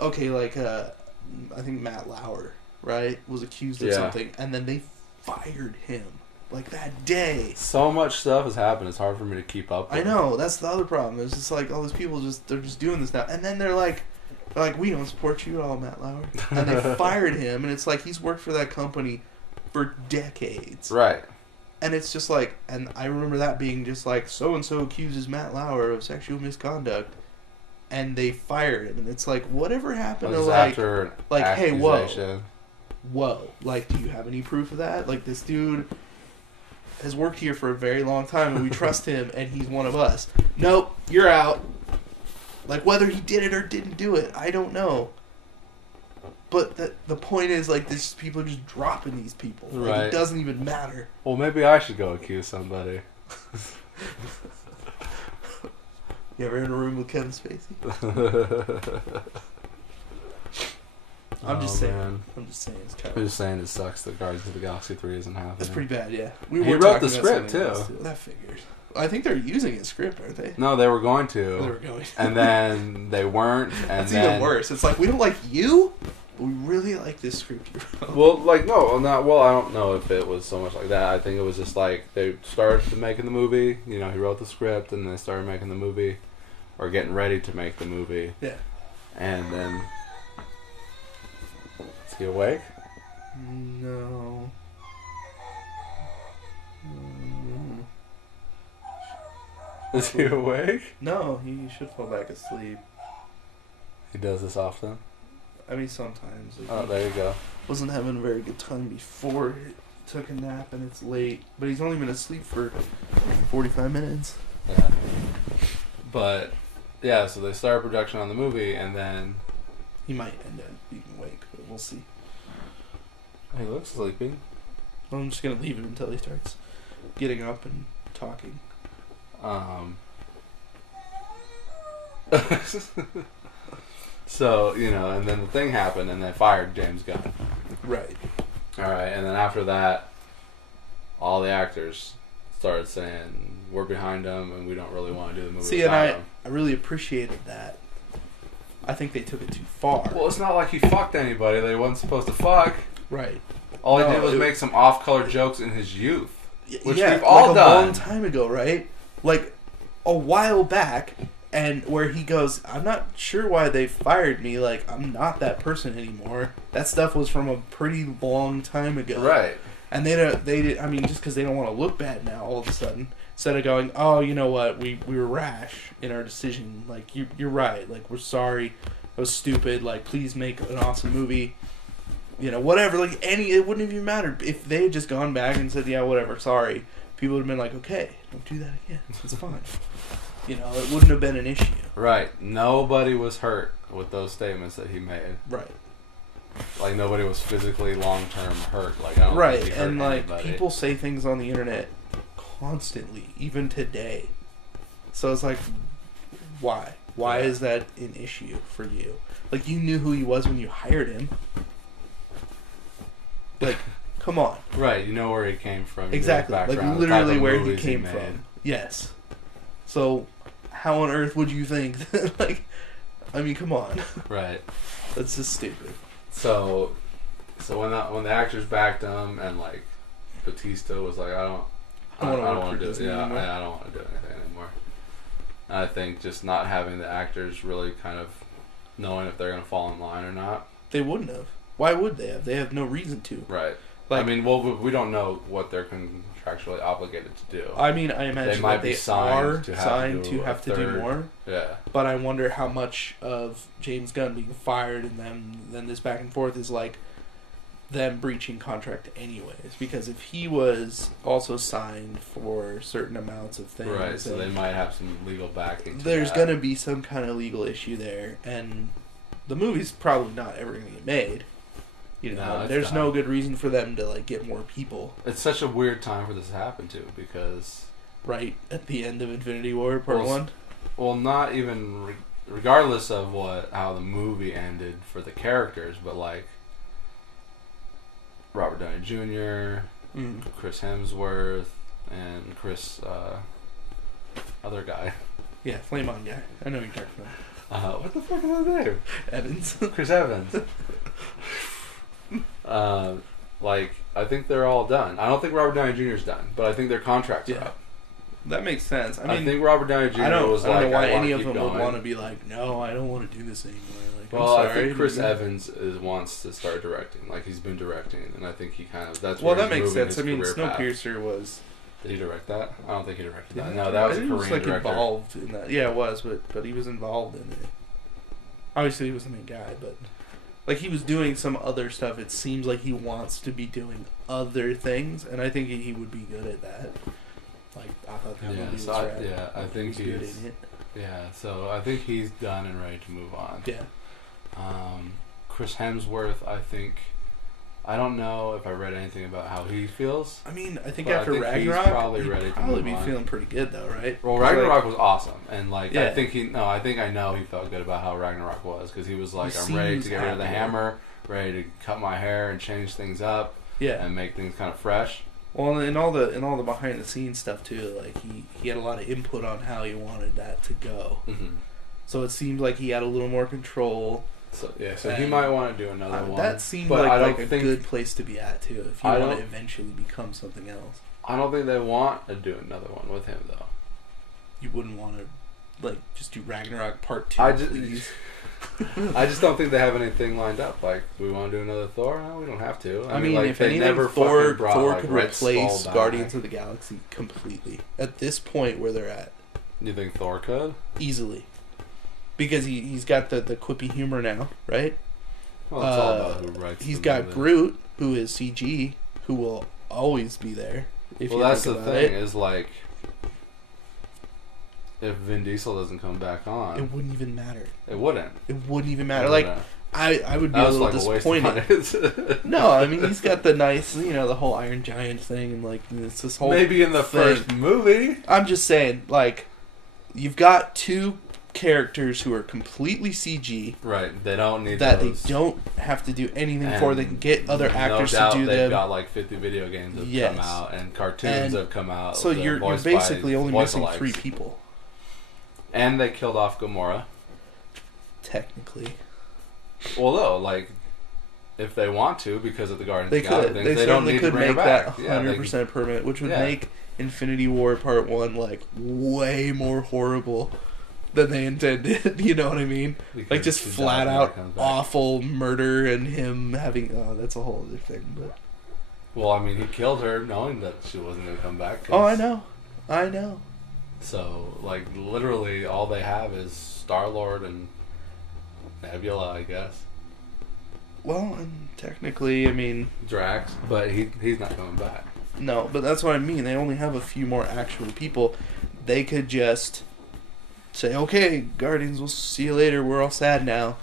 okay, like I think Matt Lauer, right, was accused of something, and then they fired him like that day. So much stuff has happened. It's hard for me to keep up with. I know, that's the other problem. It's just like all these people they're just doing this now, and then they're like, we don't support you at all, Matt Lauer, and they fired him, and it's like he's worked for that company for decades, right? And it's just like, and I remember that being just like, so and so accuses Matt Lauer of sexual misconduct, and they fired him, and it's like, whatever happened to hey, whoa, like, do you have any proof of that? Like, this dude has worked here for a very long time, and we trust him, and he's one of us. Nope, you're out. Like, whether he did it or didn't do it, I don't know. But the point is, like, this people are just dropping these people. Like, right. It doesn't even matter. Well, maybe I should go accuse somebody. You ever in a room with Kevin Spacey? I'm just saying. Man. I'm just saying. It's kind I'm just saying it sucks that Guardians of the Galaxy 3 isn't happening. That's pretty bad, yeah. He wrote the script, too. That figures. I think they're using his script, aren't they? No, they were going to. They were going to. And then they weren't. And It's even worse. It's like, we don't like you, but we really like this script you wrote. Well, like, no, not, well, I don't know if it was so much like that. I think it was just like they started making the movie. You know, he wrote the script, and they started making the movie, or getting ready to make the movie. Yeah. And then, is he awake? No. Is he awake? No, he should fall back asleep. He does this often? I mean, sometimes. Like, Oh, there you go. Wasn't having a very good time before he took a nap, and it's late. But he's only been asleep for 45 minutes. Yeah. But, yeah, so they started production on the movie, and then... He might end up being awake, but we'll see. He looks sleeping. I'm just going to leave him until he starts getting up and talking. So, you know, and then the thing happened, and they fired James Gunn. Right. Alright, and then after that, all the actors started saying, we're behind him, and we don't really want to do the movie. See, and I really appreciated that. I think they took it too far. Well, it's not like he fucked anybody that he wasn't supposed to fuck. Right. All he did was make some off-color jokes in his youth. Which yeah, we've all like done. A long time ago, right? Like, a while back, and where he goes, I'm not sure why they fired me, like, I'm not that person anymore. That stuff was from a pretty long time ago. Right. And they I mean, just because they don't want to look bad now, all of a sudden, instead of going, oh, you know what, we were rash in our decision, like, you're right, like, we're sorry, it was stupid, like, please make an awesome movie. You know, whatever, like, it wouldn't have even mattered. If they had just gone back and said, yeah, whatever, sorry, people would have been like, okay, don't do that again. It's fine. You know, it wouldn't have been an issue. Right. Nobody was hurt with those statements that he made. Right. Like, nobody was physically long-term hurt. Like, I don't right, think he hurt and, like, anybody. people say things on the internet constantly, even today. So it's like, why? Why is that an issue for you? Like, you knew who he was when you hired him. Like, come on. Right, you know where he came from. Exactly, like literally where he came from. Yes. So, how on earth would you think that, like, I mean, come on. Right. That's just stupid. So when the actors backed him and, like, Batista was like, I don't want to do it. Yeah, I don't want to do anything anymore. And I think just not having the actors really kind of knowing if they're going to fall in line or not. They wouldn't have. Why would they have? They have no reason to. Right. Like, I mean, well, we don't know what they're contractually obligated to do. I mean, I imagine they might that be they signed are to signed to have to do more. Yeah. But I wonder how much of James Gunn being fired and then this back and forth is like them breaching contract anyways. Because if he was also signed for certain amounts of things... Right, so they might have some legal backing to there's that. going to be some kind of legal issue there. And the movie's probably not ever going to get made. You know, no, there's no good reason for them to, like, get more people. It's such a weird time for this to happen, too, because... Right at the end of Infinity War, Part 1? Well, not even... regardless of how the movie ended for the characters, but, like... Robert Downey Jr., Chris Hemsworth, and Chris, other guy. Yeah, Flame On guy. I know who you're talking about. What the fuck is his name? Evans. Chris Evans. I think they're all done. I don't think Robert Downey Jr. is done, but I think their contracts are up. That makes sense. I think Robert Downey Jr. I don't know why any of them going. would want to be like, no, I don't want to do this anymore. Like, well, I'm sorry, I think Chris Evans wants to start directing. Like, he's been directing, and I think he kind of that's. Well, where that he's makes sense. I mean, path. Snowpiercer was. Did he direct that? I don't think he directed that. No, that was a Korean was, like, director. Involved in that. Yeah, it was, but he was involved in it. Obviously, he was the main guy, but like he was doing some other stuff. It seems like he wants to be doing other things, and I think he would be good at that. Like, I thought that movie was rad. Yeah, I think good in it. Yeah, so I think he's done and ready to move on. Yeah. Chris Hemsworth, I think. I don't know if I read anything about how he feels. I mean, I think after Ragnarok, he's probably ready to move be on. feeling pretty good though, right? Well, Ragnarok was awesome, and yeah. I know he felt good about how Ragnarok was because he was like, I'm ready to get rid of the hammer, ready to cut my hair and change things up, and make things kind of fresh. Well, and all the behind the scenes stuff too. Like he had a lot of input on how he wanted that to go. Mm-hmm. So it seemed like he had a little more control. So he might want to do another one. That seemed like a good place to be at too. If you want to eventually become something else. I don't think they want to do another one with him though. You wouldn't want to just do Ragnarok Part 2. I just don't think they have anything lined up. Like, do we want to do another Thor? No, we don't have to. I mean, like, if they anything, never Thor brought, could Red replace Skull Guardians back. of the Galaxy completely. At this point where they're at. You think Thor could? Easily. Because he's got the quippy humor now, right? Well, it's all about who writes He's the got movie. Groot, who is CG, who will always be there. Well, that's the thing, is like, if Vin Diesel doesn't come back on, it wouldn't even matter. It wouldn't. It wouldn't even matter. Like, I would be a little disappointed. No, I mean, he's got the nice, the whole Iron Giant thing, and like, it's this whole maybe in the first movie. I'm just saying, like, you've got two characters who are completely CG. Right, they don't need that those. They don't have to do anything for. They can get other actors to do them. They've got like 50 video games that have come out and cartoons have come out. So you're basically only missing 3 people. And they killed off Gamora. Technically. Well, no, like, if they want to, because of the Guardians of the Galaxy things, they don't need could to bring make her back. that 100% permanent, which would make Infinity War Part 1 like way more horrible than they intended. You know what I mean? Because like just flat out awful murder and him having that's a whole other thing. But well, I mean, he killed her knowing that she wasn't going to come back. Oh, I know. So, like, literally all they have is Star-Lord and Nebula, I guess. Well, and technically, I mean, Drax, but he's not coming back. No, but that's what I mean. They only have a few more actual people. They could just say, okay, Guardians, we'll see you later. We're all sad now.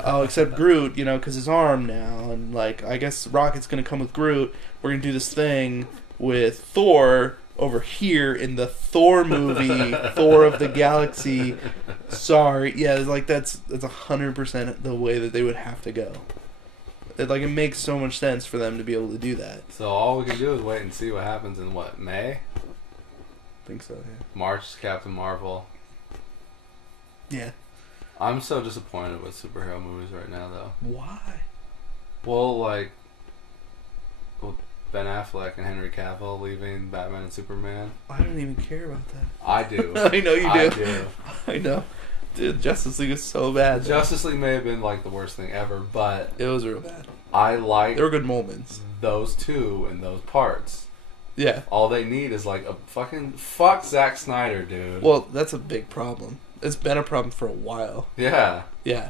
Oh, except Groot, because his arm now. And, like, I guess Rocket's going to come with Groot. We're going to do this thing with Thor over here in the Thor movie, Thor of the Galaxy. Sorry. Yeah, like, that's 100% the way that they would have to go. It makes so much sense for them to be able to do that. So all we can do is wait and see what happens in, May? I think so, yeah. March is Captain Marvel. Yeah. I'm so disappointed with superhero movies right now, though. Why? Well, Ben Affleck and Henry Cavill leaving Batman and Superman. I don't even care about that. I do. I know you do. I do. I know. Dude, Justice League is so bad. Justice League may have been, the worst thing ever, but it was real bad. I like... There were good moments. Those two and those parts. Yeah. All they need is, a fucking... Fuck Zack Snyder, dude. Well, that's a big problem. It's been a problem for a while. Yeah. Yeah.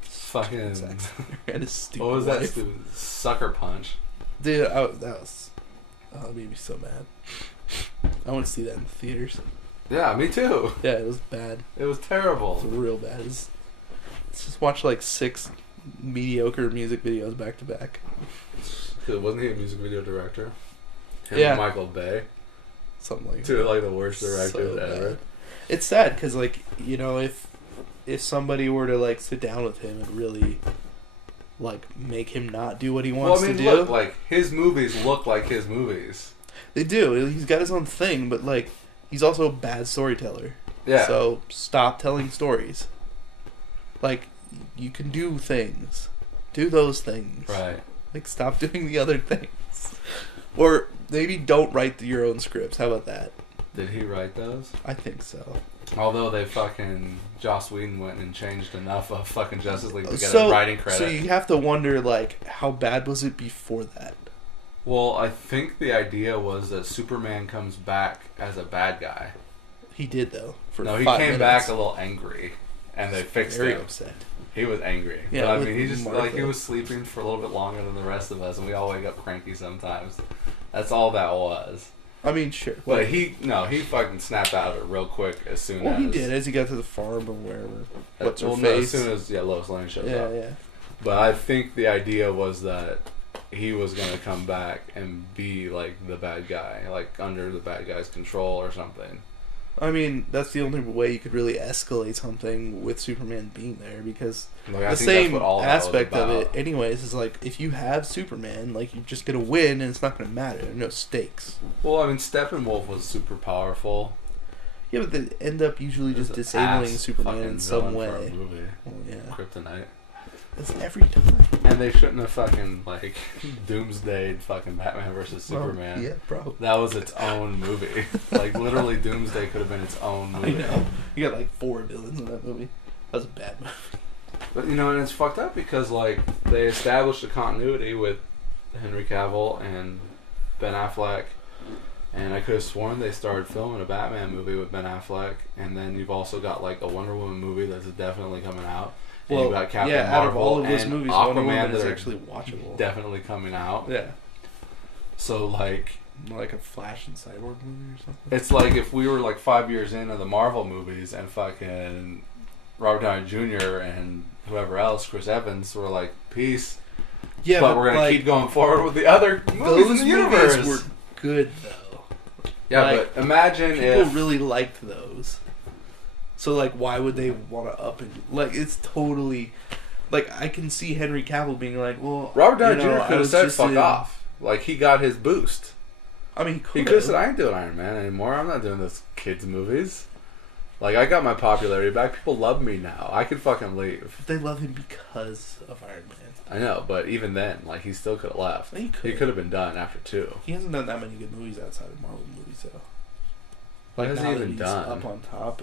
Fucking... Zack Snyder and his stupid What was wife. that stupid... Sucker Punch. Dude, that was... Oh, it made me so mad. I want to see that in the theaters. Yeah, me too. Yeah, it was bad. It was terrible. It was real bad. Let's just watch 6 mediocre music videos back to back. Wasn't he a music video director? Him Yeah. and Michael Bay. Something like Two that. the worst directors ever. Bad. It's sad because if somebody were to sit down with him and really like make him not do what he wants to do. Look, like his movies look like his movies. They do. He's got his own thing, but like he's also a bad storyteller. Yeah. So stop telling stories. Like you can do things. Do those things. Right. Like stop doing the other things. Or maybe don't write your own scripts. How about that? Did he write those? I think so. Although they fucking Joss Whedon went and changed enough of fucking Justice League to get a writing credit. So you have to wonder, like, how bad was it before that? Well, I think the idea was that Superman comes back as a bad guy. He did, though. No, he came back a little angry, and they fixed him. Very upset. He was angry. Yeah, but I mean, he just Martha. like he was sleeping for a little bit longer than the rest of us, and we all wake up cranky sometimes. That's all that was. I mean, sure. But he fucking snapped out of it real quick as soon as... Well, he did, as he got to the farm or wherever. What's her No, face? as soon as Lois Lane showed up. Yeah. But I think the idea was that he was going to come back and be, like, the bad guy. Like, under the bad guy's control or something. I mean, that's the only way you could really escalate something with Superman being there, because like, the same aspect of it, anyways, is like, if you have Superman, like, you're just going to win and it's not going to matter. There are no stakes. Well, I mean, Steppenwolf was super powerful. Yeah, but they end up usually just disabling Superman in some way. For a movie. Well, yeah. Kryptonite. That's every time. And they shouldn't have fucking, like, Doomsday fucking Batman versus Superman. Yeah, probably. That was its own movie. Like, literally, Doomsday could have been its own movie. I know. You got, like, 4 villains in that movie. That was a bad movie. But, you know, and it's fucked up because, like, they established a continuity with Henry Cavill and Ben Affleck. And I could have sworn they started filming a Batman movie with Ben Affleck. And then you've also got, like, a Wonder Woman movie that's definitely coming out. And Well, you got Captain yeah, out of Marvel all of those and movies, Aquaman Wonder Woman is that are actually watchable. definitely coming out. Yeah. So, like... Like a Flash and Cyborg movie or something? It's like if we were, like, 5 years into the Marvel movies and fucking Robert Downey Jr. and whoever else, Chris Evans, were like, peace. Yeah, but we're going like, to keep going forward with the other movies in the universe. Those movies were good, though. Yeah, like, but imagine people if... People really liked those. So, like, why would they want to up and... Like, it's totally... Like, I can see Henry Cavill being like, well... Robert Downey Jr. could have said, fuck off. Like, he got his boost. I mean, he could have said, I ain't doing Iron Man anymore. I'm not doing this kids' movies. Like, I got my popularity back. People love me now. I could fucking leave. They love him because of Iron Man. I know, but even then, like, he still could have left. He could have been done after 2. He hasn't done that many good movies outside of Marvel movies, though. Like, what has he even done? Up on top.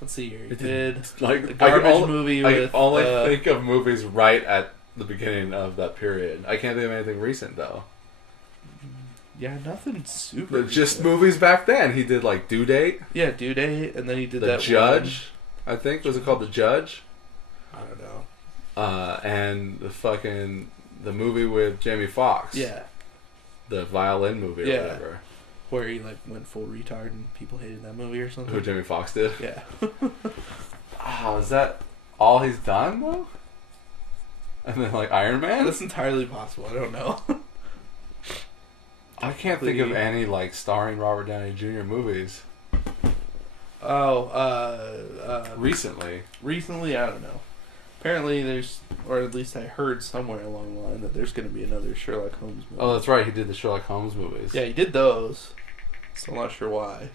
Let's see here. He did like the garbage movie with... I can only think of movies right at the beginning of that period. I can't think of anything recent, though. Yeah, nothing super. Just movies back then. He did, like, Due Date. Yeah, Due Date, and then he did that Judge, I think. Was it called The Judge? I don't know. And the movie with Jamie Foxx. Yeah. The violin movie or whatever. Where he, like, went full retard and people hated that movie or something. Who Jamie Foxx did? Yeah. Is that all he's done, though? And then, like, Iron Man? That's entirely possible. I don't know. I can't think of any, like, starring Robert Downey Jr. movies. Recently. Recently, I don't know. Apparently there's, or at least I heard somewhere along the line that there's going to be another Sherlock Holmes movie. Oh, that's right. He did the Sherlock Holmes movies. Yeah, he did those. Still not sure why.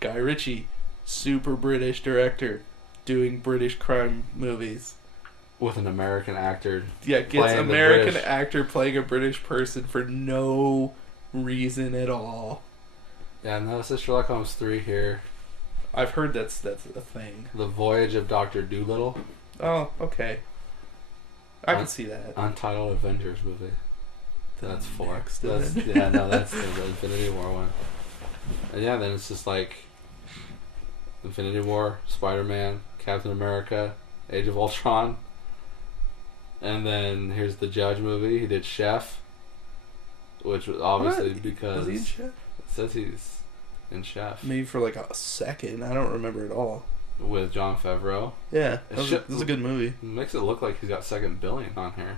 Guy Ritchie, super British director, doing British crime movies. With an American actor. Yeah, gets American actor playing a British person for no reason at all. Yeah, no, it says Sherlock Holmes 3 here. I've heard that's a thing. The Voyage of Dr. Dolittle. Oh, okay. I can see that. Untitled Avengers movie. That's 4. That's the Infinity War one. And yeah, then it's just like Infinity War, Spider-Man, Captain America, Age of Ultron. And then here's the Judge movie. He did Chef, which was obviously because... Was he in Chef? It says he's in Chef. Maybe for like a second. I don't remember at all. With Jon Favreau. Yeah, that was a good movie. It makes it look like he's got second billing on here.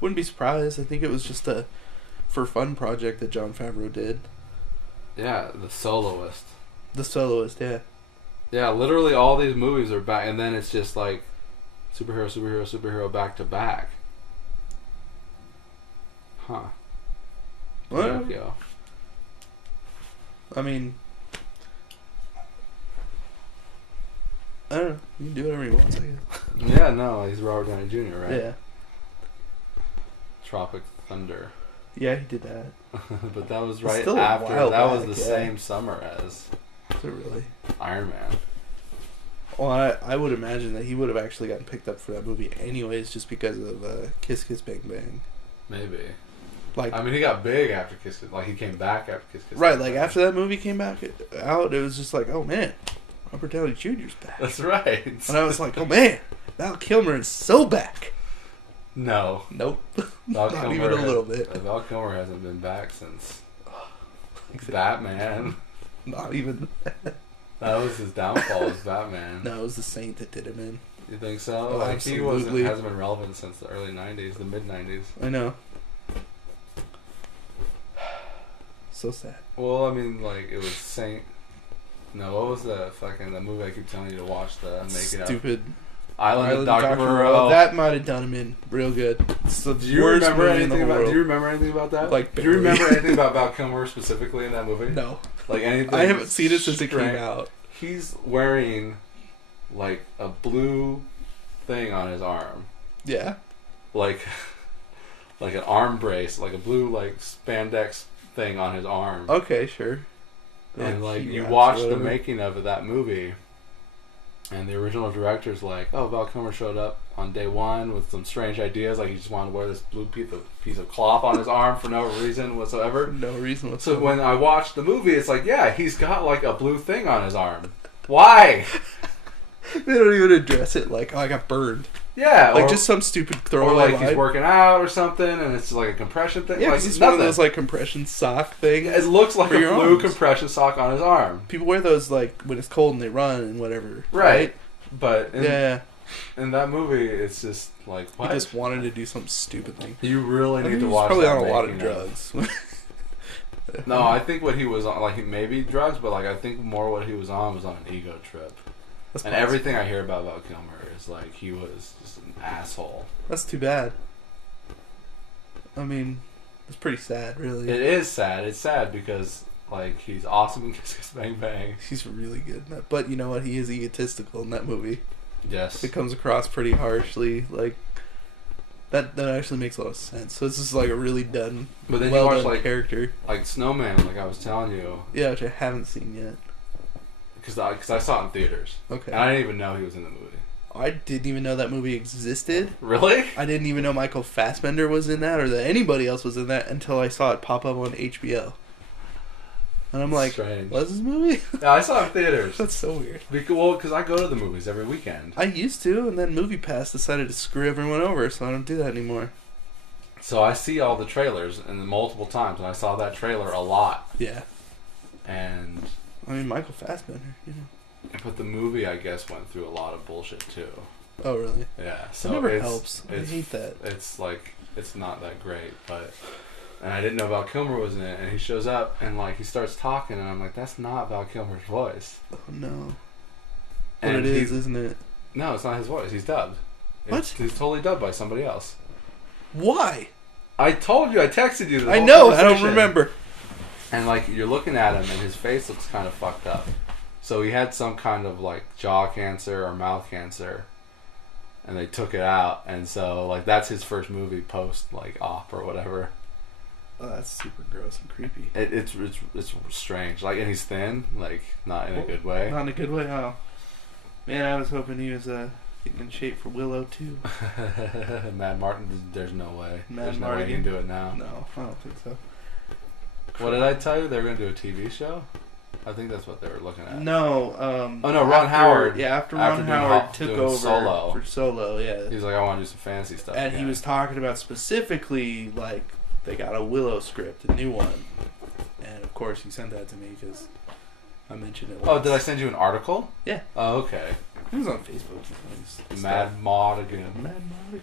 Wouldn't be surprised. I think it was just a for fun project that Jon Favreau did. Yeah, The Soloist. The Soloist, yeah. Yeah, literally all these movies are back, and then it's just like superhero back to back. Huh. Well, Pinocchio. I mean, I don't know. You can do whatever he wants, I guess. Yeah, no, he's Robert Downey Jr., right? Yeah. Tropic Thunder. Yeah, he did that. But that was It's right still a after. while That was back, the yeah. same summer as Is it really? Iron Man. Well, I would imagine that he would have actually gotten picked up for that movie anyways, just because of Kiss Kiss Bang Bang. Maybe. Like, I mean, he got big after Kiss Kiss. Like, he came back after Kiss Kiss. right, Bang like Bang. after that movie came back out, it was just like, oh man, Robert Downey Jr.'s back. That's right. And I was like, oh man, Val Kilmer is so back. No. Nope. Val Not Kilmer even a little has- bit. Val Kilmer hasn't been back since Batman. Not even. That was his downfall, was Batman. No, it was the Saint that did him in. You think so? Oh, Like, he hasn't absolutely. been relevant since the early 90s, the mid 90s. I know. So sad. Well, I mean, like, it was Saint. No, what was the movie I keep telling you to watch, the making of? Stupid. Island of Dr. Moreau. That might have done him in real good. It's the Do you worst remember movie in the anything whole about? world. Do you remember anything about that? Like, do you barely. remember anything about Val Kilmer specifically in that movie? No. Like anything? I haven't seen it since it came strange? out. He's wearing like a blue thing on his arm, Yeah. like an arm brace, like a blue like spandex thing on his arm. Okay, sure. And like he you raps or watch the whatever. making of that movie, and the original director's like, "Oh, Val Kilmer showed up on day one with some strange ideas, like he just wanted to wear this blue piece of cloth on his arm for no reason whatsoever." No reason So whatsoever. when I watched the movie, it's like, yeah, he's got like a blue thing on his arm. Why? They don't even address it like, oh, I got burned. Yeah, Like or, just some stupid or throwaway like he's line. working out or something, and it's like a compression thing. Yeah, like 'cause it's nothing. one of those like compression sock things. It looks like for a your blue arms. compression sock on his arm. People wear those like when it's cold and they run and whatever. Right. But in, Yeah. in that movie, it's just like, He what? just wanted to do some stupid thing. You really I need think to he was watch probably that on a lot of making drugs. No, I think what he was on, like maybe drugs, but like I think more what he was on an ego trip. That's And possible. everything I hear about Val Kilmer is like he was just an asshole. That's too bad. I mean, it's pretty sad, really. It is sad. It's sad because like he's awesome in Kiss Kiss Bang Bang. He's really good in that. But you know what? He is egotistical in that movie. Yes. It comes across pretty harshly. Like that actually makes a lot of sense. So it's just like a really done, But then well you watch done like character. Snowman, like I was telling you, Yeah, which I haven't seen yet. because I saw it in theaters, Okay. and I didn't even know he was in the movie. I didn't even know that movie existed. Really? I didn't even know Michael Fassbender was in that or that anybody else was in that until I saw it pop up on HBO. And I'm like, Strange. what's this movie? Yeah, I saw it in theaters. That's so weird. Because I go to the movies every weekend. I used to, and then MoviePass decided to screw everyone over, so I don't do that anymore. So I see all the trailers and multiple times, and I saw that trailer a lot. Yeah. And I mean, Michael Fassbender, you know. but the movie, I guess, went through a lot of bullshit too. Oh, really? Yeah, so That never it's, helps. I hate that. It's like it's not that great, but and I didn't know Val Kilmer was in it, and he shows up and like he starts talking, and I'm like, that's not Val Kilmer's voice. Oh, no. And But it is, isn't it? No, it's not his voice. He's dubbed. What? He's totally dubbed by somebody else. Why? I told you. I texted you. I know. I don't remember. And like you're looking at him, and his face looks kind of fucked up. So he had some kind of like jaw cancer or mouth cancer, and they took it out. And so like that's his first movie post like op or whatever. Oh, that's super gross and creepy. It's strange. Like, and he's thin, like not in a good way. Not in a good way. Oh, man, I was hoping he was getting in shape for Willow too. Mad Martin, there's no way. Mad There's no way he can Mardigan. do it now. No, I don't think so. What did I tell you? They were going to do a TV show? I think that's what they were looking at. No. Oh, no, Ron Howard. Yeah, after After Ron doing Howard took doing over Solo. for Solo, yeah. He's like, I want to do some fantasy stuff. And he again. was talking about specifically, like, they got a Willow script, a new one. And, of course, he sent that to me because I mentioned it once. Oh, did I send you an article? Yeah. Oh, okay. It was on Facebook. Mad Mardigan. Mad Mardigan.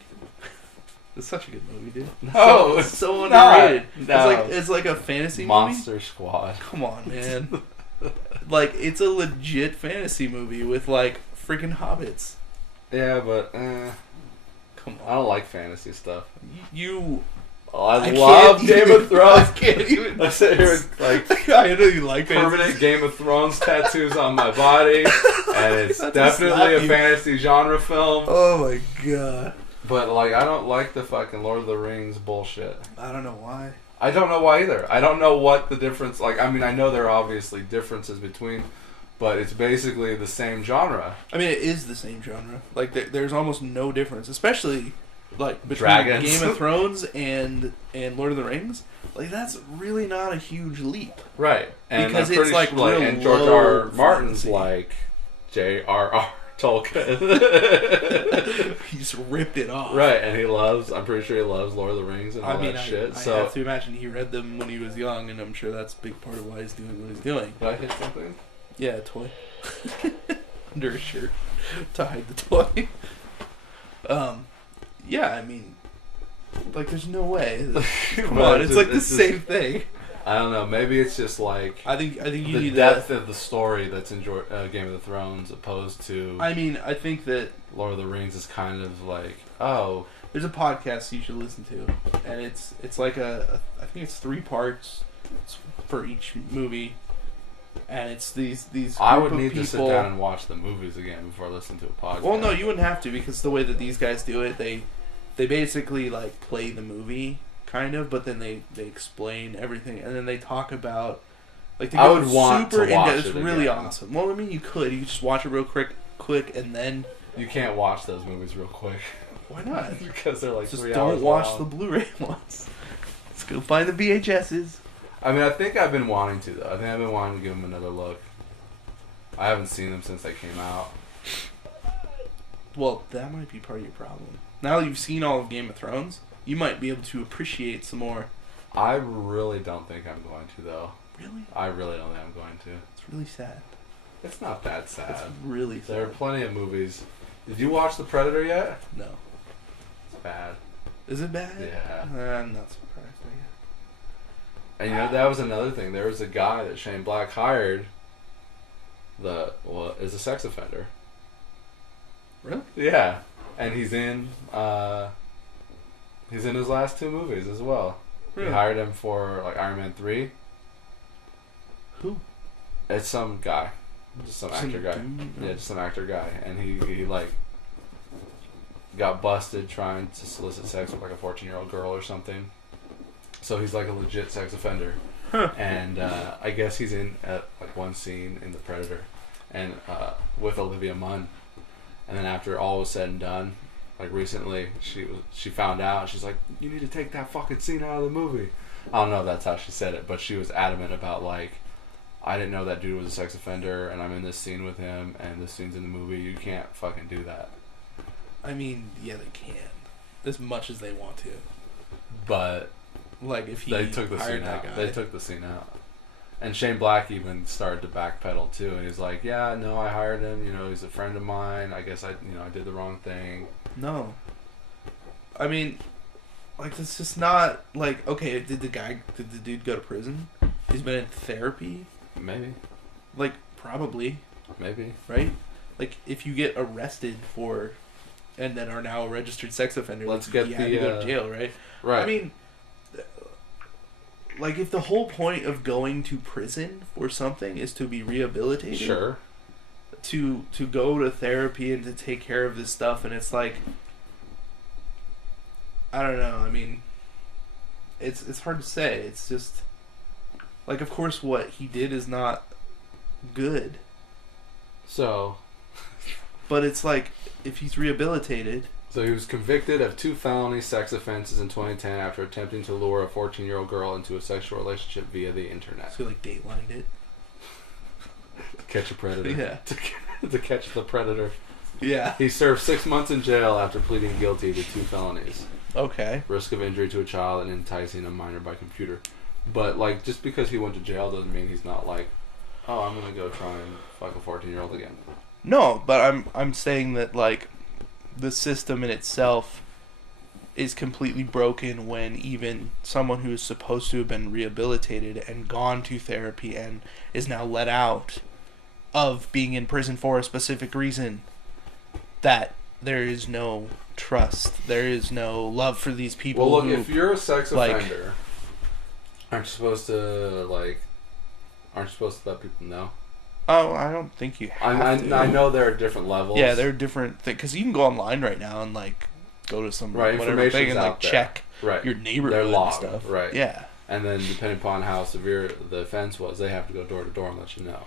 It's such a good movie, dude. No, it's so not. underrated. No. It's like a fantasy Monster Squad. movie. Come on, man. Like, it's a legit fantasy movie with, like, freaking hobbits. Yeah, but Come I don't like fantasy stuff. You. Oh, I I love can't Game even- of Thrones. I can't even. I sit here with like I know you like permanent fantasy. Game of Thrones tattoos on my body, and it's Not to definitely slap a you. fantasy genre film. Oh my god. But like, I don't like the fucking Lord of the Rings bullshit. I don't know why. I don't know why either. I don't know what the difference. Like, I mean, I know there are obviously differences between, but it's basically the same genre. I mean, it is the same genre. Like, there's almost no difference, especially like between Dragons. Game of Thrones and Lord of the Rings. Like, that's really not a huge leap. Right. And Because I'm pretty it's, like, sure, real and George low R. R. Martin's fantasy. like J.R.R. Tolkien. He just ripped it off. Right, and I'm pretty sure he loves Lord of the Rings and all that shit. I So, have to imagine he read them when he was young, and I'm sure that's a big part of why he's doing what he's doing. did I hit something? Yeah, a toy. Under a shirt to hide the toy. Yeah, I mean, like, there's no way. Come Well, on, it's like the same thing. I don't know. Maybe it's just like I think you the need depth of the story that's in Game of the Thrones opposed to I mean, I think that Lord of the Rings is kind of like, oh, there's a podcast you should listen to, and it's like I think it's 3 parts for each movie, and it's these I group would of need to sit people- down and watch the movies again before I listen to a podcast. Well, no, you wouldn't have to, because the way that these guys do it, they basically like play the movie kind of, but then they explain everything, and then they talk about like they I go would want super to watch into. It's it really again. awesome. Well, I mean, you could just watch it real quick, and then You can't watch those movies real quick why not? because they're like Just 3 hours don't watch long. the Blu-ray ones. Let's go find the VHSs. I mean, I think I've been wanting to though. I think I've been wanting to give them another look. I haven't seen them since they came out. Well, that might be part of your problem. Now that you've seen all of Game of Thrones, you might be able to appreciate some more. I really don't think I'm going to though. Really? I really don't think I'm going to. It's really sad. It's not that sad. It's really There are sad. plenty of movies. Did you watch The Predator yet? No. It's bad. Is it bad? Yeah. I'm not surprised, I guess. And you know, that was another thing. There was a guy that Shane Black hired is a sex offender. Really? Yeah. And he's in his last 2 movies as well. Really? He hired him for like Iron Man 3. Who? It's some guy. Just some actor guy. dude? Yeah, just some actor guy. And he like got busted trying to solicit sex with like a 14-year-old girl or something. So he's like a legit sex offender. Huh. And I guess he's in like one scene in The Predator, and with Olivia Munn. And then after all was said and done, like recently, she found out. She's like, "You need to take that fucking scene out of the movie." I don't know if that's how she said it, but she was adamant about like, I didn't know that dude was a sex offender, and I'm in this scene with him, and this scene's in the movie. You can't fucking do that. I mean, yeah, they can. As much as they want to. But Like, if he they took the hired scene that out. guy. They took the scene out. And Shane Black even started to backpedal too, and he's like, "Yeah, no, I hired him. You know, he's a friend of mine. I guess I did the wrong thing." No. I mean, like, it's just not, like, okay, did the dude go to prison? He's been in therapy? Maybe, Like, probably, maybe. right? Like, if you get arrested for, and then are now a registered sex offender, Let's like, get you have the, to go to jail, right? Right. I mean, like, if the whole point of going to prison for something is to be rehabilitated, sure. to go to therapy and to take care of this stuff, and it's like, I don't know, I mean, it's hard to say. It's just like, of course what he did is not good, So but it's like, if he's rehabilitated, he was convicted of 2 felony sex offenses in 2010 after attempting to lure a 14-year-old girl into a sexual relationship via the internet. so like datelined it. Catch a predator. Yeah. To catch the predator. Yeah. He served 6 months in jail after pleading guilty to 2 felonies. Okay. Risk of injury to a child and enticing a minor by computer. But, like, just because he went to jail doesn't mean he's not like, oh, I'm going to go try and fuck a 14-year-old again. No, but I'm saying that, like, the system in itself is completely broken when even someone who is supposed to have been rehabilitated and gone to therapy and is now let out of being in prison for a specific reason, that there is no trust. There is no love for these people. Well, look, who, if you're a sex like, offender, aren't you supposed to let people know? Oh, I don't think you have to. I know there are different levels. Yeah, there are different things. Because you can go online right now and, like, go to some whatever thing and, like, check your neighborhood and stuff. Right. Yeah. And then, depending upon how severe the offense was, they have to go door to door and let you know.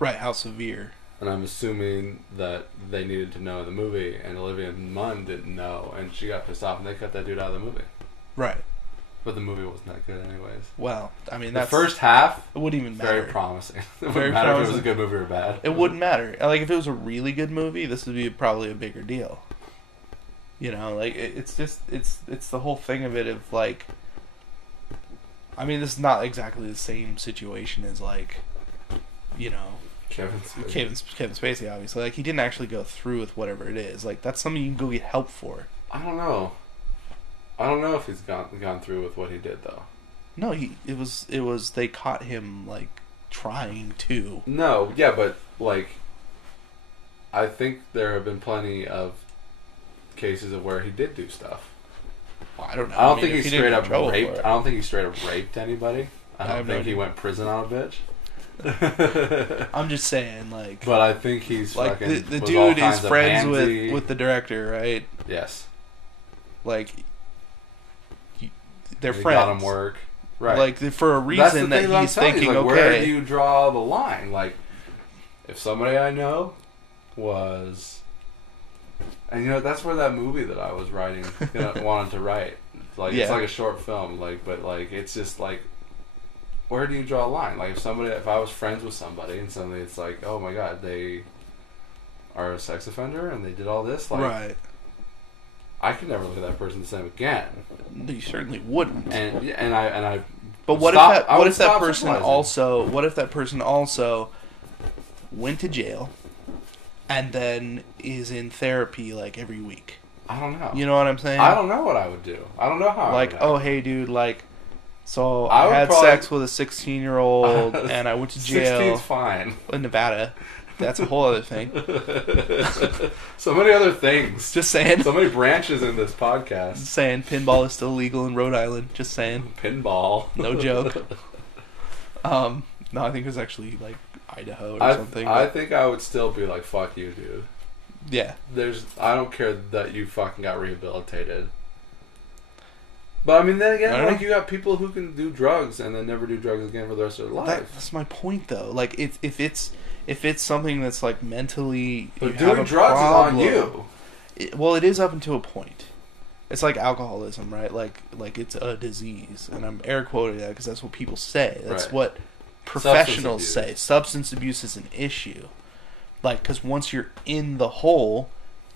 Right, how severe. And I'm assuming that they needed to know in the movie, and Olivia Munn didn't know, and she got pissed off, and they cut that dude out of the movie. Right. But the movie wasn't that good anyways. Well, I mean, the first half, it wouldn't even matter. Very promising. It very wouldn't matter promising. if it was a good movie or bad. It wouldn't matter. Like, if it was a really good movie, this would be probably a bigger deal. You know, like, it's just, it's the whole thing of it of, like, I mean, this is not exactly the same situation as, like, you know, Kevin Spacey, obviously. Like, he didn't actually go through with whatever it is. Like, that's something you can go get help for. I don't know if he's gone through with what he did, though. No, it was they caught him, like, trying to. No, yeah, but, like, I think there have been plenty of cases of where he did do stuff. Well, I don't know. I don't think he straight up raped. I don't think he straight up raped anybody. I don't think he went prison on a bitch. I'm just saying, like. But I think he's like fucking. The dude is friends with the director, right? Yes. Like. They're friends. Got him work. Right. Like, for a reason that he's thinking, like, okay. Where do you draw the line? Like, if somebody I know was. And, you know, that's where that movie that I was writing, wanted to write. Like, it's like a short film, like, but, like, it's just, like, where do you draw a line? Like, if I was friends with somebody and suddenly it's like, oh my god, they are a sex offender and they did all this, like, right. I could never look at that person the same again. You certainly wouldn't. And I. But what if that person also went to jail and then is in therapy, like, every week? I don't know. You know what I'm saying? I don't know what I would do. I don't know how. Like, oh hey dude, like, so I had sex with a 16-year-old and I went to jail. 16's fine. In Nevada. That's a whole other thing. So many other things. Just saying. So many branches in this podcast. Just saying, pinball is still legal in Rhode Island. Just saying. Pinball. No joke. No, I think it was actually, like, Idaho or something. I think I would still be like, fuck you, dude. Yeah. I don't care that you fucking got rehabilitated. But, I mean, then again, like, you got people who can do drugs and then never do drugs again for the rest of their life. That's my point, though. Like, if it's something that's, like, mentally... But doing drugs is on you. It is up until a point. It's like alcoholism, right? Like it's a disease. And I'm air quoting that because that's what people say. That's what professionals say. Substance abuse is an issue. Like, because once you're in the hole,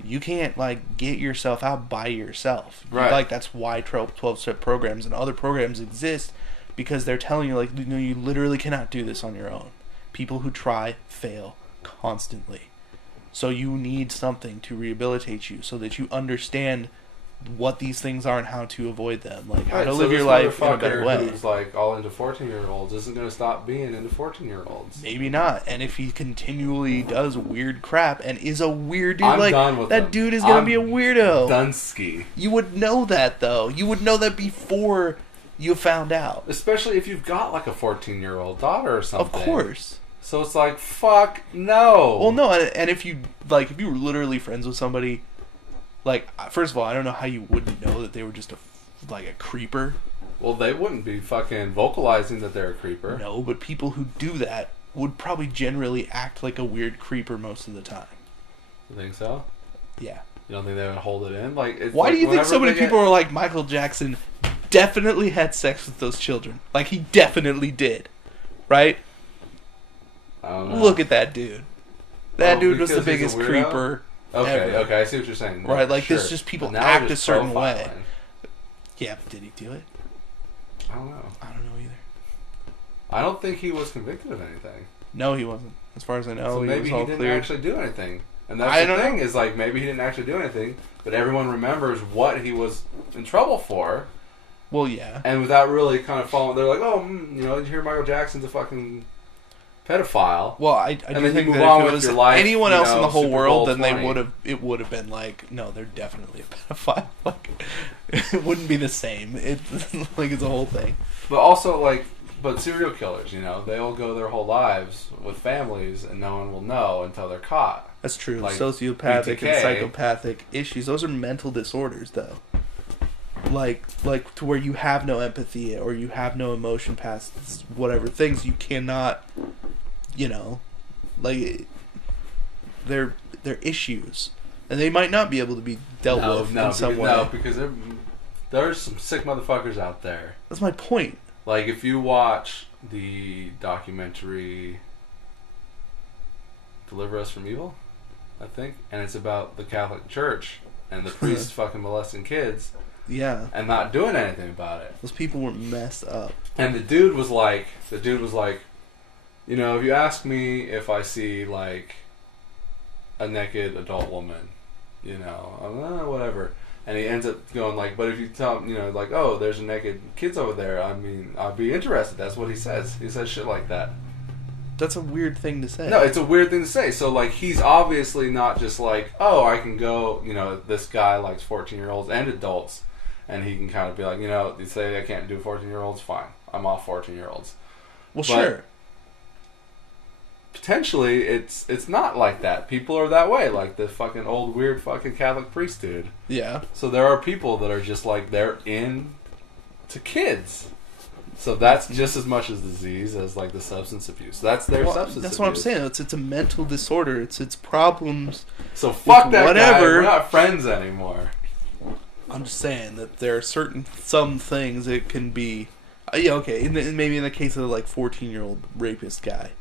you can't, like, get yourself out by yourself. Right. Like, that's why 12-step programs and other programs exist, because they're telling you, like, no, you literally cannot do this on your own. People who try fail constantly. So you need something to rehabilitate you so that you understand what these things are and how to avoid them. Like, how to live your life in a better way. Who's, like, all into 14-year-olds isn't going to stop being into 14-year-olds. Maybe not. And if he continually does weird crap and is a weird dude, I'm like, done with that dude is going to be a weirdo. Dunsky. You would know that, though. You would know that before you found out. Especially if you've got, like, a 14-year-old daughter or something. Of course. So it's like, fuck no. Well, no, and if you were literally friends with somebody, like, first of all, I don't know how you wouldn't know that they were just a creeper. Well, they wouldn't be fucking vocalizing that they're a creeper. No, but people who do that would probably generally act like a weird creeper most of the time. You think so? Yeah. You don't think they would hold it in? Like, it's why do you think so many people are like, Michael Jackson definitely had sex with those children? Like, he definitely did. Right? I don't know. Look at that dude. That dude was the biggest creeper ever. Okay, I see what you're saying. Right, like, there's just people act a certain way. Yeah, but did he do it? I don't know. I don't know either. I don't think he was convicted of anything. No, he wasn't. As far as I know, so maybe he didn't actually do anything. And that's the thing, is, like, maybe he didn't actually do anything, but everyone remembers what he was in trouble for. Well, yeah. And without really kind of following, they're like, oh, you know, did you hear Michael Jackson's a fucking pedophile. Well, I and do then think you that move on if it with was your life, anyone else in the whole Super world, Bowl then 20. it would have been like, no, they're definitely a pedophile. Like, it wouldn't be the same. It's like it's a whole thing. But also, like, but serial killers, they'll go their whole lives with families, and no one will know until they're caught. That's true. Like Sociopathic BTK. and psychopathic issues. Those are mental disorders, though. Like to where you have no empathy or you have no emotion past whatever things you cannot, like they're issues, and they might not be able to be dealt with in some way. No, because there's some sick motherfuckers out there. That's my point. Like, if you watch the documentary Deliver Us from Evil, I think, and it's about the Catholic Church and the priests fucking molesting kids, and not doing anything about it. Those people were messed up. And the dude was like, if you ask me if I see like a naked adult woman, whatever. And he ends up going like, but if you tell him, like, oh, there's a naked kids over there, I mean, I'd be interested. That's what he says. He says shit like that. That's a weird thing to say. No, it's a weird thing to say. So, like, he's obviously not just like, oh, I can go, this guy likes 14-year-olds and adults. And he can kind of be like, you say I can't do 14-year-olds, fine. I'm off 14-year-olds. Well, sure. Potentially, it's not like that. People are that way, like the fucking old weird fucking Catholic priest dude. Yeah. So there are people that are just like, they're into kids. So that's just as much as disease as like the substance abuse. That's their substance abuse. That's what I'm saying. It's a mental disorder. It's problems. So fuck that whatever. guy. We're not friends anymore. I'm just saying that there are some things that can be, okay, maybe in the case of the like 14-year-old rapist guy.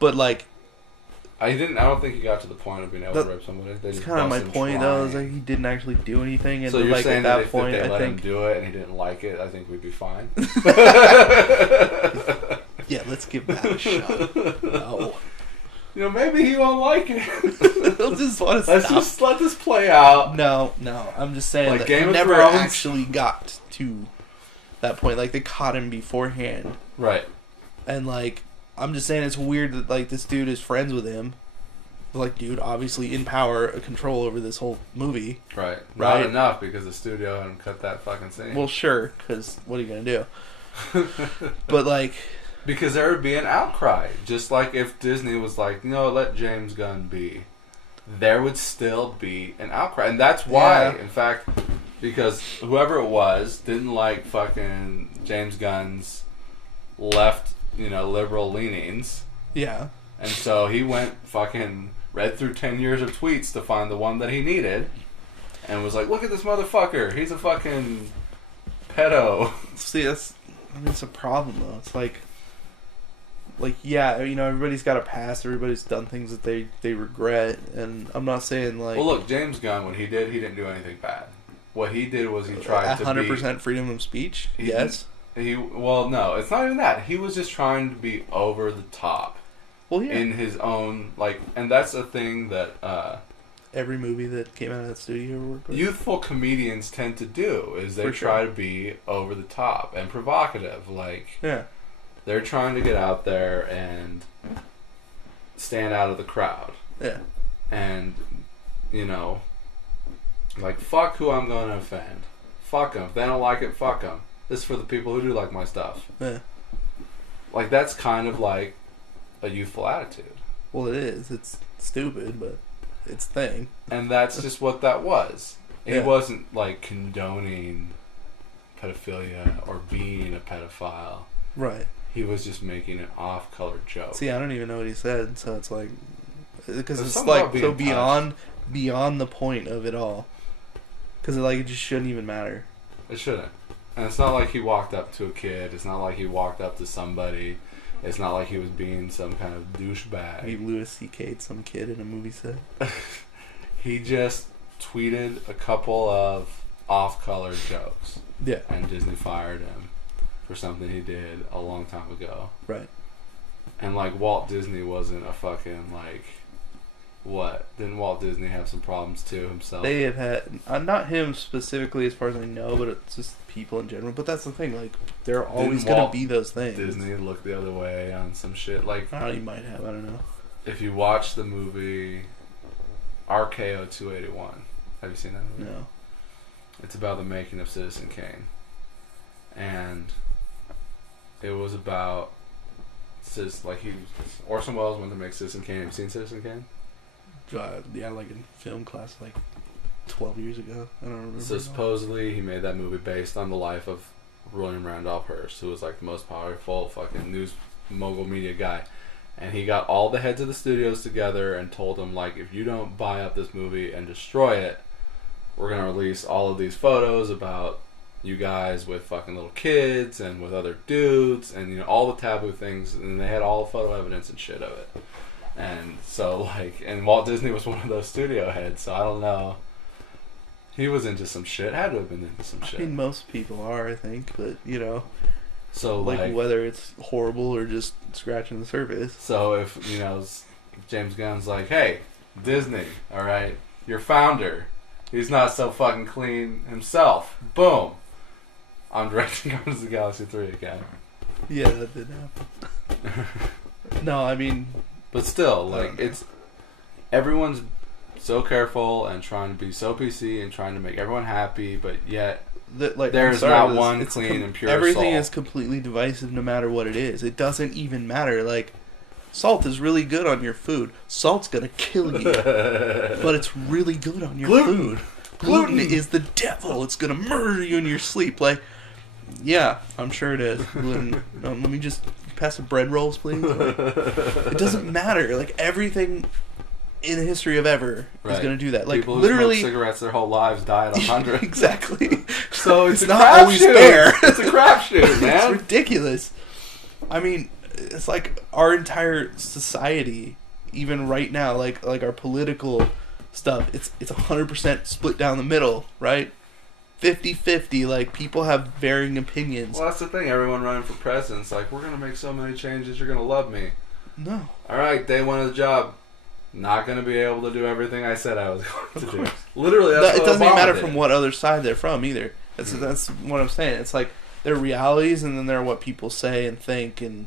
But like, I don't think he got to the point of being able to rape somebody. That's kind of my point, though. Is like he didn't actually do anything, and so you're like saying at that if point, they let him do it and he didn't like it, I think we'd be fine. Yeah, let's give that a shot. No. Maybe he won't like it. He'll just want to Let's just let this play out. No. I'm just saying like that Game he of never Thrones? actually got to that point. Like they caught him beforehand, Right. and like. I'm just saying it's weird that like this dude is friends with him. Like, dude, obviously in power, control over this whole movie. Right. Not enough because the studio hadn't cut that fucking scene. Well, sure, because what are you gonna do? But like, because there would be an outcry, just like if Disney was like, let James Gunn be. There would still be an outcry, and that's why, in fact, because whoever it was didn't like fucking James Gunn's left. Liberal leanings. Yeah. And so he went read through 10 years of tweets to find the one that he needed and was like, look at this motherfucker. He's a fucking pedo. See, it's a problem, though. It's like, yeah, everybody's got a past. Everybody's done things that they regret. And I'm not saying, like... Well, look, James Gunn, what he did not do anything bad. What he did was he tried 100% freedom of speech? Yes. No, it's not even that. He was just trying to be over the top. Well, yeah. In his own, and that's a thing that... every movie that came out of that studio worked with. Youthful comedians tend to do, is they try to be over the top and provocative. They're trying to get out there and stand out of the crowd. Yeah. And, fuck who I'm going to offend. Fuck them. If they don't like it, fuck them. This is for the people who do like my stuff. Yeah. That's kind of like a youthful attitude. Well, it is. It's stupid, but it's a thing. And that's just what that was. He wasn't, condoning pedophilia or being a pedophile. Right. He was just making an off-color joke. See, I don't even know what he said, so it's like... Because it's so beyond the point of it all. Because, it just shouldn't even matter. It shouldn't. And it's not like he walked up to a kid. It's not like he walked up to somebody. It's not like he was being some kind of douchebag. He Louis C.K'd some kid in a movie set. He just tweeted a couple of off-color jokes. Yeah. And Disney fired him for something he did a long time ago. Right. And, Walt Disney wasn't a fucking, What? Didn't Walt Disney have some problems too himself? They have had, not him specifically as far as I know, but it's just people in general. But that's the thing, like, there are always going to be those things. Disney looked the other way on some shit. Like, oh, you might have, I don't know. If you watch the movie RKO 281, have you seen that movie? No. It's about the making of Citizen Kane. And it was about, like, Orson Welles went to make Citizen Kane. Have you seen Citizen Kane? Yeah, like in film class, like 12 years ago. I don't remember. So supposedly he made that movie based on the life of William Randolph Hearst, who was like the most powerful fucking news mogul media guy. And he got all the heads of the studios together and told them, like, if you don't buy up this movie and destroy it, we're going to release all of these photos about you guys with fucking little kids and with other dudes and, you know, all the taboo things. And they had all the photo evidence and shit of it. And so, like, and Walt Disney was one of those studio heads, so I don't know. He was into some shit. Had to have been into some shit. I mean, most people are, I think, but, you know. So, like whether it's horrible or just scratching the surface. So, if, you know, James Gunn's like, hey, Disney, alright, your founder, he's not so fucking clean himself. Boom. I'm directing Guardians of the Galaxy 3 again. Yeah, that did happen. No, I mean... But still, like, it's... Everyone's so careful and trying to be so PC and trying to make everyone happy, but yet there's not one clean and pure everything salt. Is completely divisive no matter what it is. It doesn't even matter. Like, salt is really good on your food. Salt's gonna kill you. But it's really good on your food. Gluten is the devil. It's gonna murder you in your sleep. Like, yeah, I'm sure it is. Gluten. Let me just pass the bread rolls, please. Like, it doesn't matter. Like, everything in the history of ever is going to do that. Like, people who literally, smoke cigarettes their whole lives die at 100. Exactly. So it's not always fair. It's a crapshoot, man. It's ridiculous. I mean, it's like our entire society, even right now, like our political stuff. It's 100% split down the middle, right? 50-50, like, people have varying opinions. Well, that's the thing. Everyone running for president's like, we're going to make so many changes, you're going to love me. No. All right, day one of the job, not going to be able to do everything I said I was going to do. Literally, that's what it doesn't even matter did. from what other side they're from, either. That's what I'm saying. It's like, there are realities, and then there are what people say and think, and,